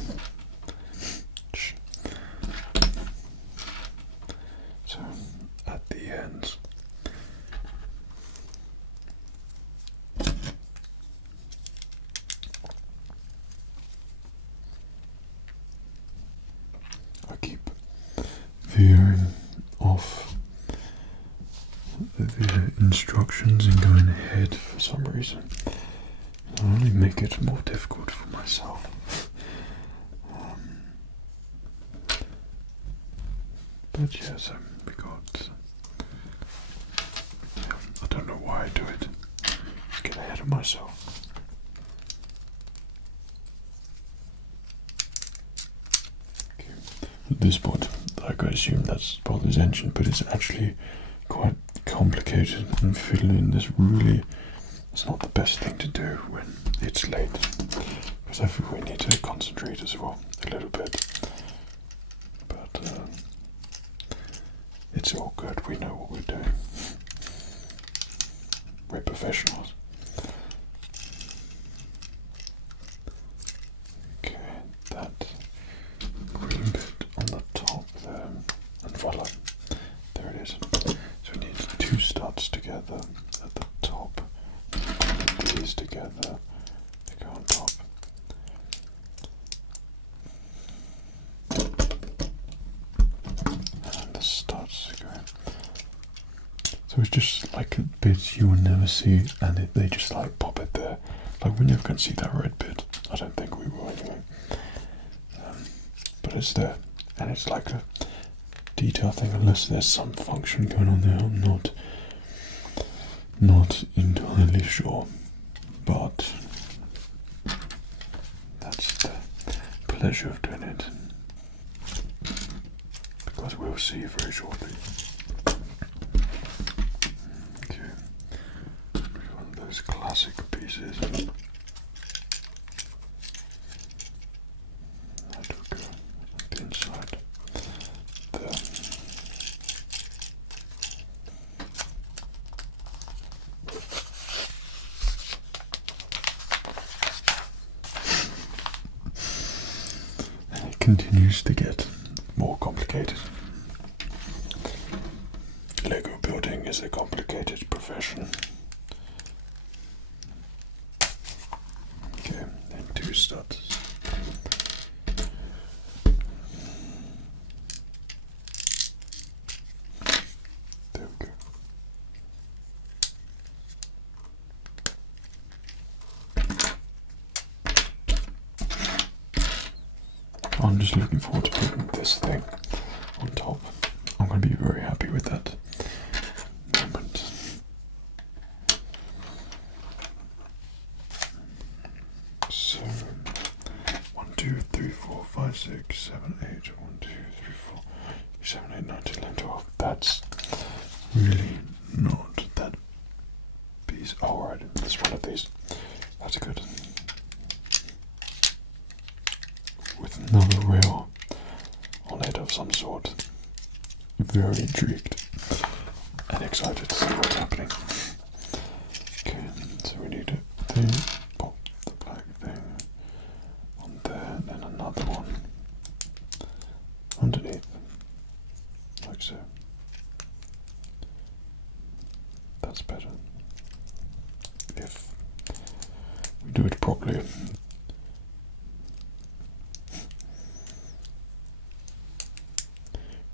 So at the ends, I keep veering off the instructions and going ahead for some reason. I only make it more difficult for myself. But yes, we got. I don't know why I do it. Get ahead of myself. Okay. At this point, I could assume that's probably his engine, but it's actually quite complicated, and filling in this really. It's not the best thing to do when it's late, because I think we need to concentrate as well a little bit. But it's all good. We know what we're doing. We're professionals. Okay, that green bit on the top there, and voila, there it is. So we need two studs together at the top. These together to go on top. And the studs go. So it's just like bits you will never see, and they just like pop it there. Like we're never going to see that red bit. I don't think we will anyway. But it's there, and it's like a detail thing, unless there's some function going on there. I'm not entirely sure. But that's the pleasure of doing it, because we'll see very shortly. pieces. There we go. The inside. There. And it continues to get more complicated. Lego building is a complicated profession. Okay, and 2 studs. There we go. I'm just looking forward to putting this thing on top. I'm going to be very happy with that moment. So 1, 2, 3, 4, 5, 6, 7, 8. 1, 2, 3, 4, 7, 8, 9, 10, 11, 12. That's really not that piece. Oh, right, it's one of these. That's good. With another rail on it of some sort. Very intrigued and excited to see what's happening. Okay, so we need to pop the black thing on there, and then another one underneath, like so. That's better. If we do it properly.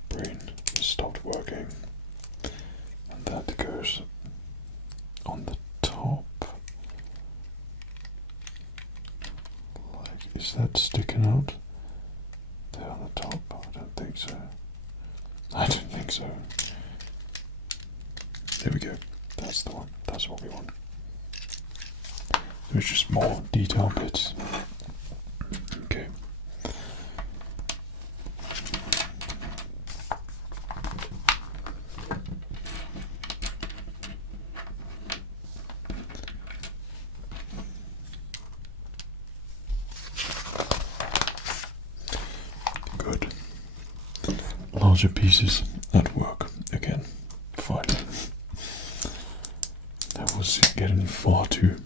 Brain stopped working, and that goes on the top. Like, is that sticking out there on the top? I don't think so. I don't think so. There we go. That's the one. That's what we want. There's just more detail bits. Okay. Good. Larger pieces at work again. Finally. That was getting far too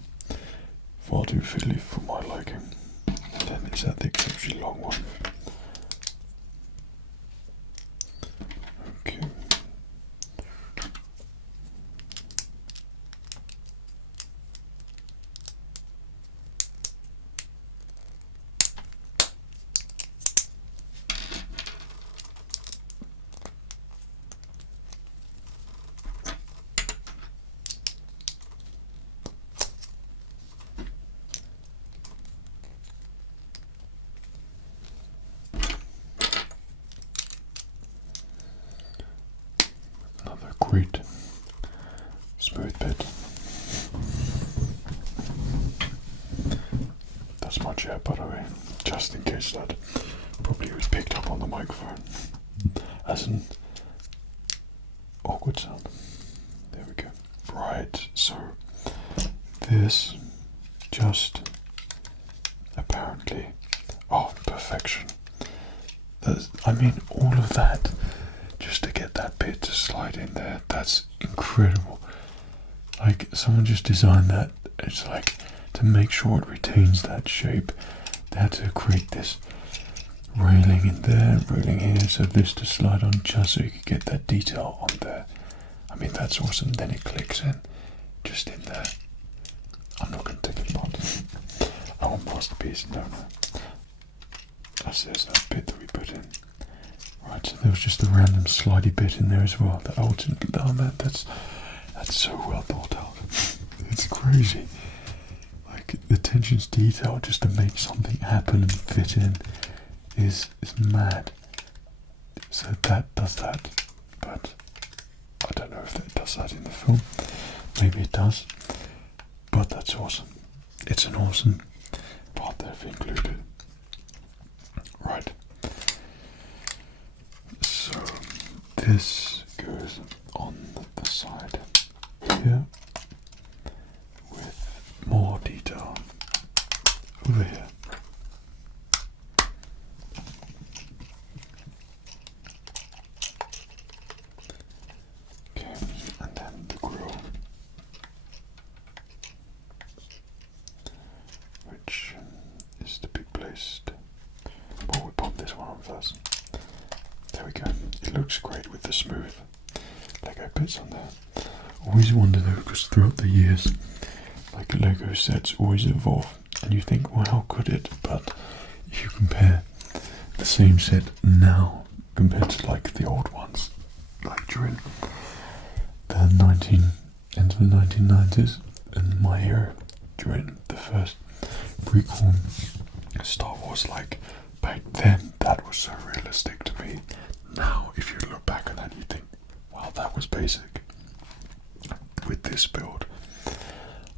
fiddly for my liking. And then it's that exceptionally long one. Okay. Another great smooth bit. That's my chair, by the way, just in case that probably was picked up on the microphone as an awkward sound. There we go. Right, so this just apparently, oh, perfection. I mean, all of that just to get that bit to slide in there. That's incredible. Like, someone just designed that. It's like, to make sure it retains that shape, they had to create this railing in there, railing here, so this to slide on just so you could get that detail on there. I mean, that's awesome. Then it clicks in, just in there. I'm not going to take it apart. Oh, masterpiece. No. There's that bit that we put in. Right, so there was just a random slidey bit in there as well. That alternate, oh man, that's so well thought out. It's crazy. Like, the attention to detail just to make something happen and fit in is mad. So that does that, but I don't know if that does that in the film. Maybe it does, but that's awesome. It's an awesome part they've included. Right. So this goes on the side here with more detail. Universe. There we go. It looks great with the smooth Lego bits on there. Always wonder though, because throughout the years, like Lego sets always evolve, and you think, well, how could it? But if you compare the same set now compared to like the old ones, like during the end of the 1990s and my era, during the first prequel Star Wars, like back then, that was so realistic to me. Now, if you look back at that, you think, wow, that was basic. With this build,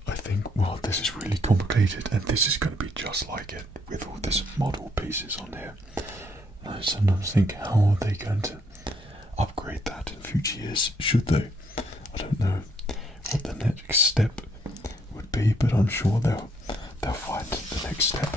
I think, well, this is really complicated, and this is going to be just like it with all these model pieces on here. And I sometimes think, how are they going to upgrade that in future years? Should they? I don't know what the next step would be, but I'm sure they'll find the next step.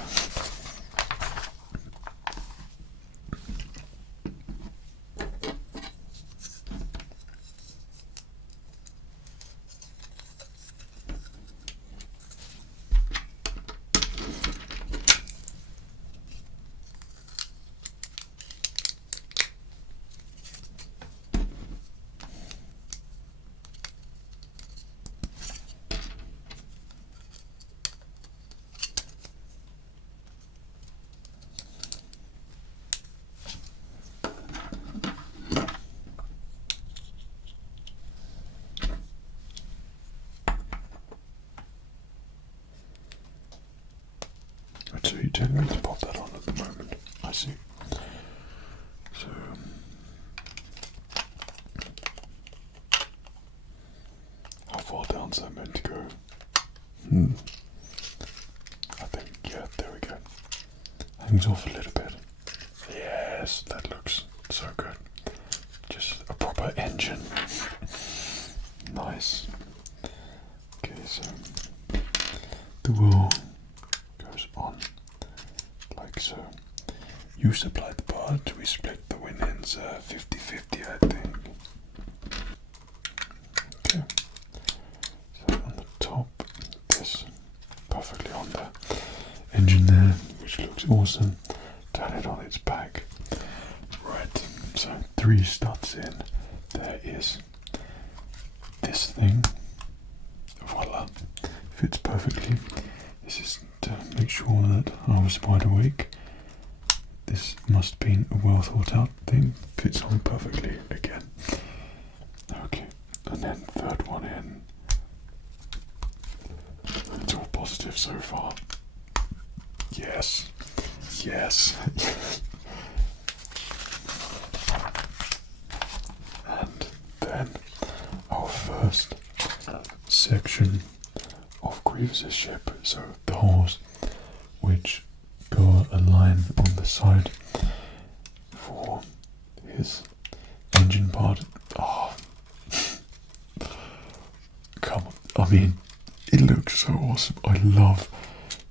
So you don't need to pop that on at the moment. I see. So how far down's that meant to go? I think, yeah, there we go. Hangs off a little bit. Yes, that looks so good. Just a proper engine. Nice. Okay, so the wheel goes on like so. You supply the part, we split the winnings 50-50, I think. Okay, so on the top, this perfectly on the engine there, which looks awesome. Turn it on its back. Right, so 3 studs in. There is this thing. Voila, fits perfectly. This is to make sure that I was wide awake. This must have been a well thought out thing. Fits on perfectly again. Okay, and then third one in. It's all positive so far. Yes. Yes. And then our first section of Grievous' ship, so the holes which go a line on the side for his engine part. Oh, come on, I mean, it looks so awesome. I love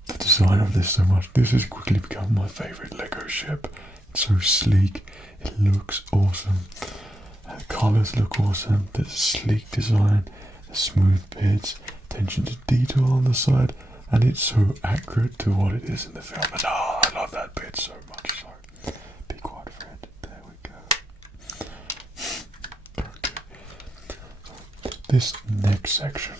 the design of this so much. This has quickly become my favourite Lego ship. It's so sleek, it looks awesome. The colours look awesome, the sleek design, the smooth bits, attention to detail on the side, and it's so accurate to what it is in the film. And I love that bit so much. So, be quiet, Fred. There we go. Okay. This next section,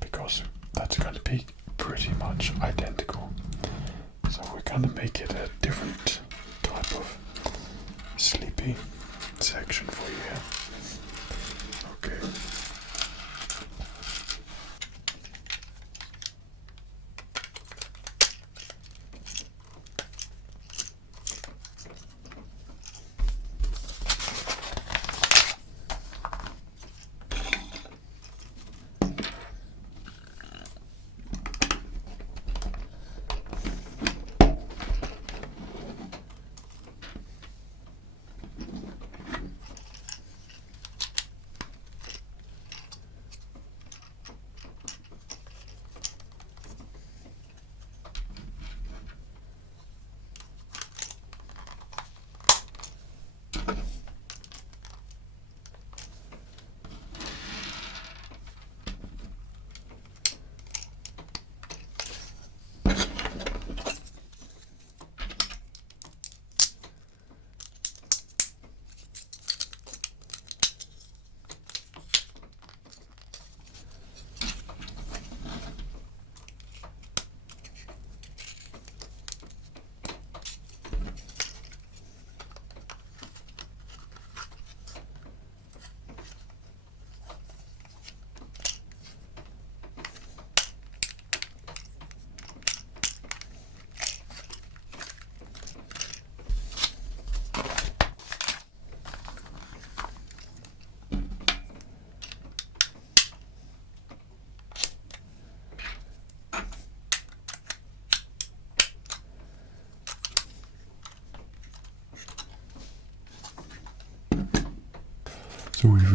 because that's going to be pretty much identical, so we're going to make it a different type of sleepy section for you here. Okay.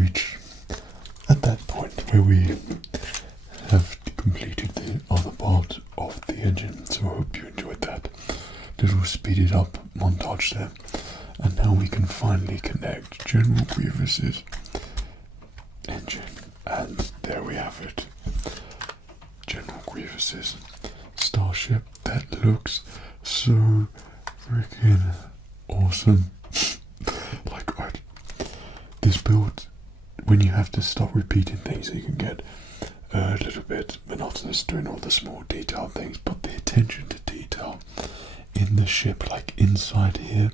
reached at that point where we have completed the other part of the engine, so I hope you enjoyed that little speeded up montage there. And now we can finally connect General Grievous's engine, and there we have it. General Grievous's starship that looks so freaking awesome. This build, when you have to stop repeating things, you can get a little bit monotonous doing all the small detail things, but the attention to detail in the ship, like inside here,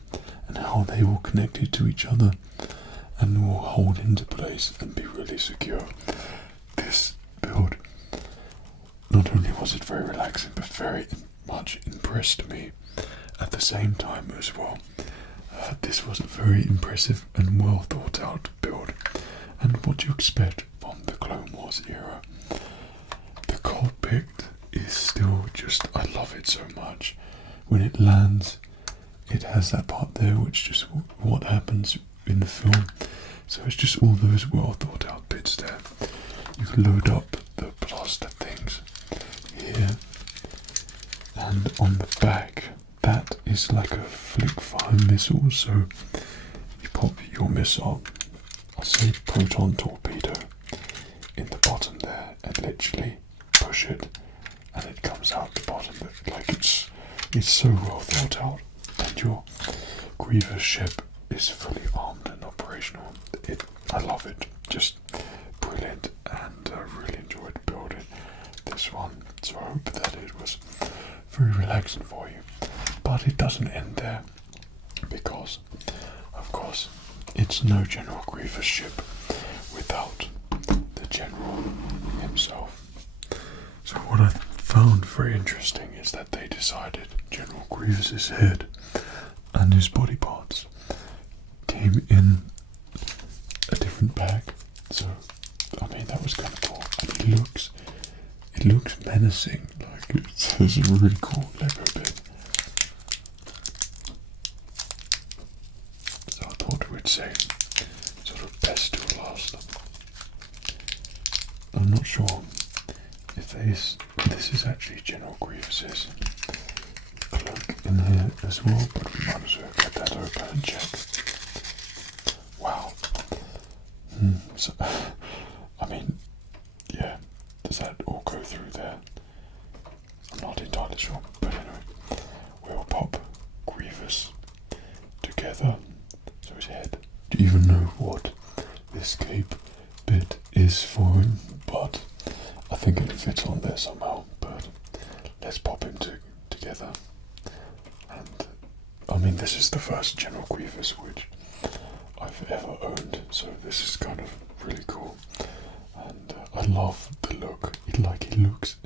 and how they all connected to each other and will hold into place and be really secure. This build, not only was it very relaxing, but very much impressed me at the same time as well. This was a very impressive and well thought out build, and what you expect from the Clone Wars era. The cockpit is still just, I love it so much. When it lands, it has that part there which just what happens in the film, so it's just all those well thought out bits there. You can load up the blaster things here, and on the back that is like a flick-fire missile, so you pop your missile, I'll say proton torpedo, in the bottom there and literally push it and it comes out the bottom. Like it's so well thought out, and your Grievous ship is fully armed and operational. I love it, just brilliant, and I really enjoyed building this one, so I hope that it was very relaxing for you. But it doesn't end there, because of course it's no General Grievous ship without the General himself. So what I found very interesting is that they decided General Grievous's head and his body parts came in a different bag. So I mean, that was kind of cool, and it looks menacing. Like it's a really cool Lego bit. So I thought we'd say sort of best to last. I'm not sure if this is actually General Grievous's cloak in here as well, but we might as well get that open and check. Wow. So, I mean, yeah, does that all go through there? I'm not entirely sure, but anyway, we'll pop Grievous together. So his head. Do you even know what this cape bit is for him? But I think it fits on there somehow. But let's pop him together. And I mean, this is the first General Grievous which I've ever owned, so this is kind of really cool. And I love the look. It looks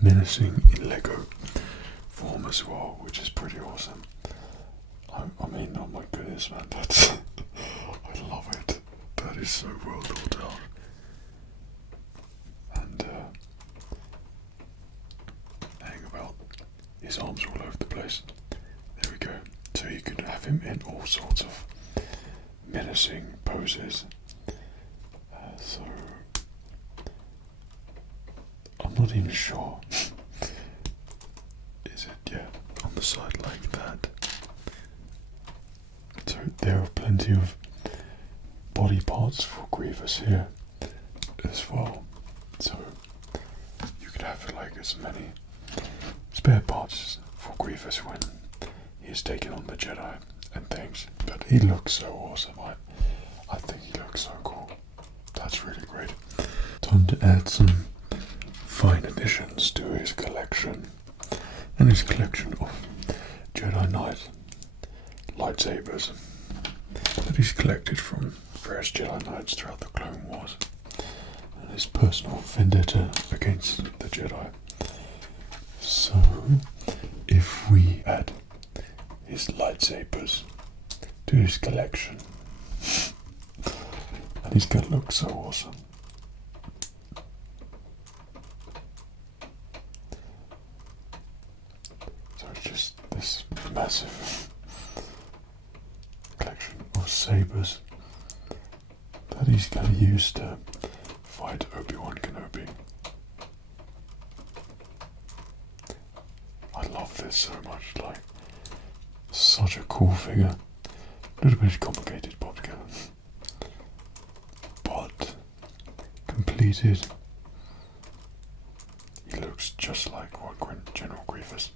menacing in Lego form as well, which is pretty awesome. I mean, oh my goodness, man, that's I love it. That is so well thought out. And hang about, his arms all over the place. There we go. So you could have him in all sorts of menacing poses. So I'm not even sure. Is it? Yeah, on the side like that. So there are plenty of body parts for Grievous here as well. So you could have like as many spare parts for Grievous when he's taking on the Jedi and things. But he looks so awesome. I think he looks so cool. That's really great. Time to add some fine additions to his collection, and his collection of Jedi Knight lightsabers that he's collected from various Jedi Knights throughout the Clone Wars, and his personal vendetta against the Jedi. So if we add his lightsabers to his collection, and he's gonna look so awesome. So it's just this massive collection of sabers that he's going to use to fight Obi-Wan Kenobi. I love this so much, like, such a cool figure. A little bit complicated pop together, but completed. He looks just like what General Grievous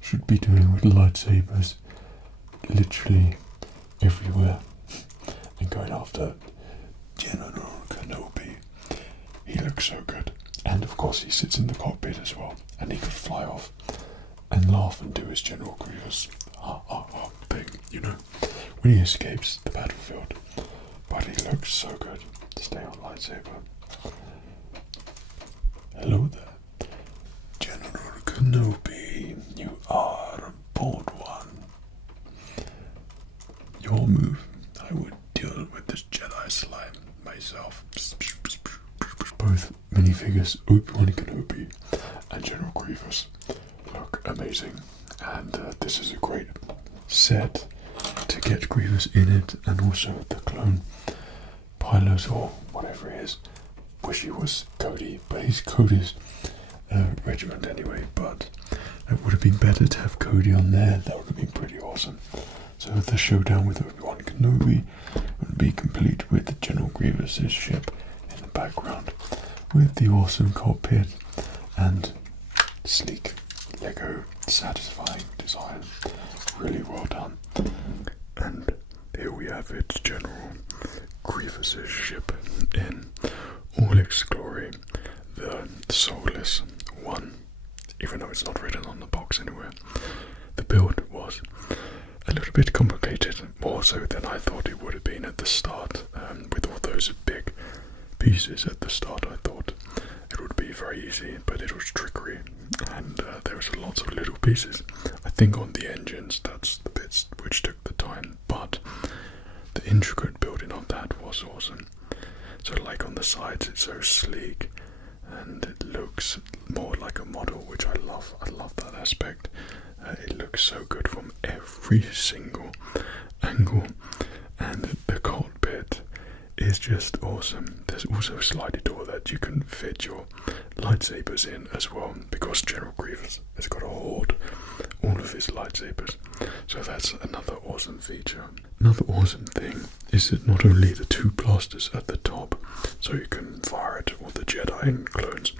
should be doing with lightsabers, literally everywhere, and going after General Kenobi. He looks so good, and of course he sits in the cockpit as well, and he could fly off and laugh and do his General Grievous thing, you know, when he escapes the battlefield. But he looks so good. Stay on lightsaber. Hello there, General Kenobi. You are a bold one. Your move, I would deal with this Jedi slime myself. Both minifigures, Obi-Wan Kenobi and General Grievous, look amazing, and this is a great set to get Grievous in it, and also the clone pilot or whatever it is. Wish he was Cody, but he's Cody's regiment anyway, but it would have been better to have Cody on there. That would have been pretty awesome. So the showdown with Obi-Wan Kenobi would be complete with General Grievous' ship in the background, with the awesome cockpit and sleek Lego satisfying design. Really well done. And here we have it, General Grievous' ship in all its glory, the soulless one, even though it's not written on the box anywhere. The build was a little bit complicated, more so than I thought it would have been at the start. With all those big pieces at the start, I thought it would be very easy, but it was trickery, and there was lots of little pieces. I think on the engines, that's the bits which took the time, but the intricate building of that was awesome. So like on the sides, it's so sleek, and it looks more like a model, which I love. I love that aspect. It looks so good from every single angle, and the cockpit is just awesome. There's also a slidey door that you can fit your lightsabers in as well, because General Grievous has got to hoard all of his lightsabers. So that's another awesome feature. Another awesome thing is that not only the two blasters at the top, so you can fire at all the Jedi and clones,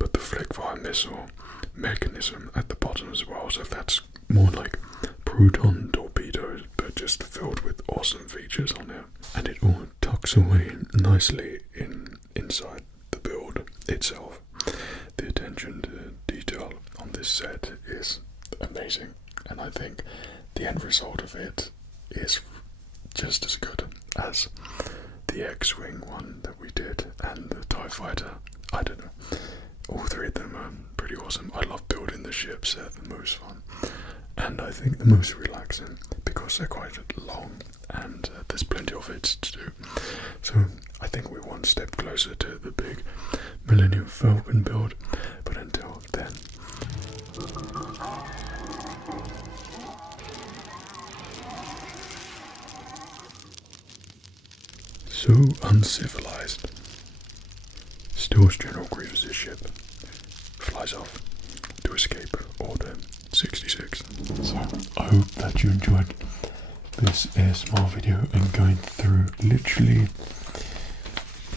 but the flick-fire missile mechanism at the bottom as well. So that's more like proton torpedoes, but just filled with awesome features on it. And it all tucks away nicely inside the build itself. The attention to detail on this set is amazing, and I think the end result of it is just as good as the X-Wing one that we did and the TIE Fighter. I don't know, all three of them are pretty awesome. I love building the ships, they're the most fun, and I think the most relaxing, because they're quite long and there's plenty of it to do. So I think we're one step closer to the big Millennium Falcon build, but until then, so uncivilized, steals General Grievous' ship, flies off to escape Order 66. So I hope that you enjoyed this ASMR video and going through literally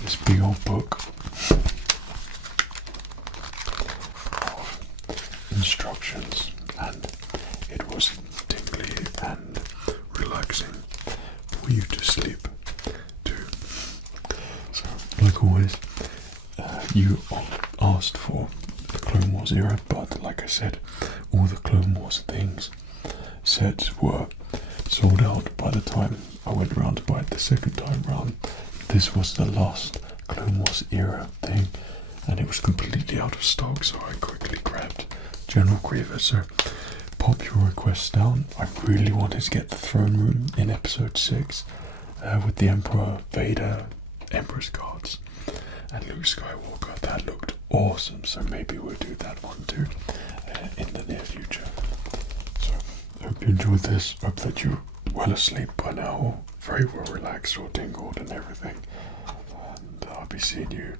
this big old book of instructions, and it was tingly and relaxing for you to sleep too. So like always, you asked for the Clone Wars era, but like I said, all the Clone Wars things sets were sold out by the time I went around to buy it the second time round. This was the last Clone Wars era thing, and it was completely out of stock, so I quickly grabbed General Grievous. So pop your requests down. I really wanted to get the throne room in episode 6 with the Emperor, Vader, Emperor's guards, and Luke Skywalker. That looked awesome, so maybe we'll do that one too in the near future. So I hope you enjoyed this. Hope that you well asleep by now, very well relaxed or tingled and everything. And I'll be seeing you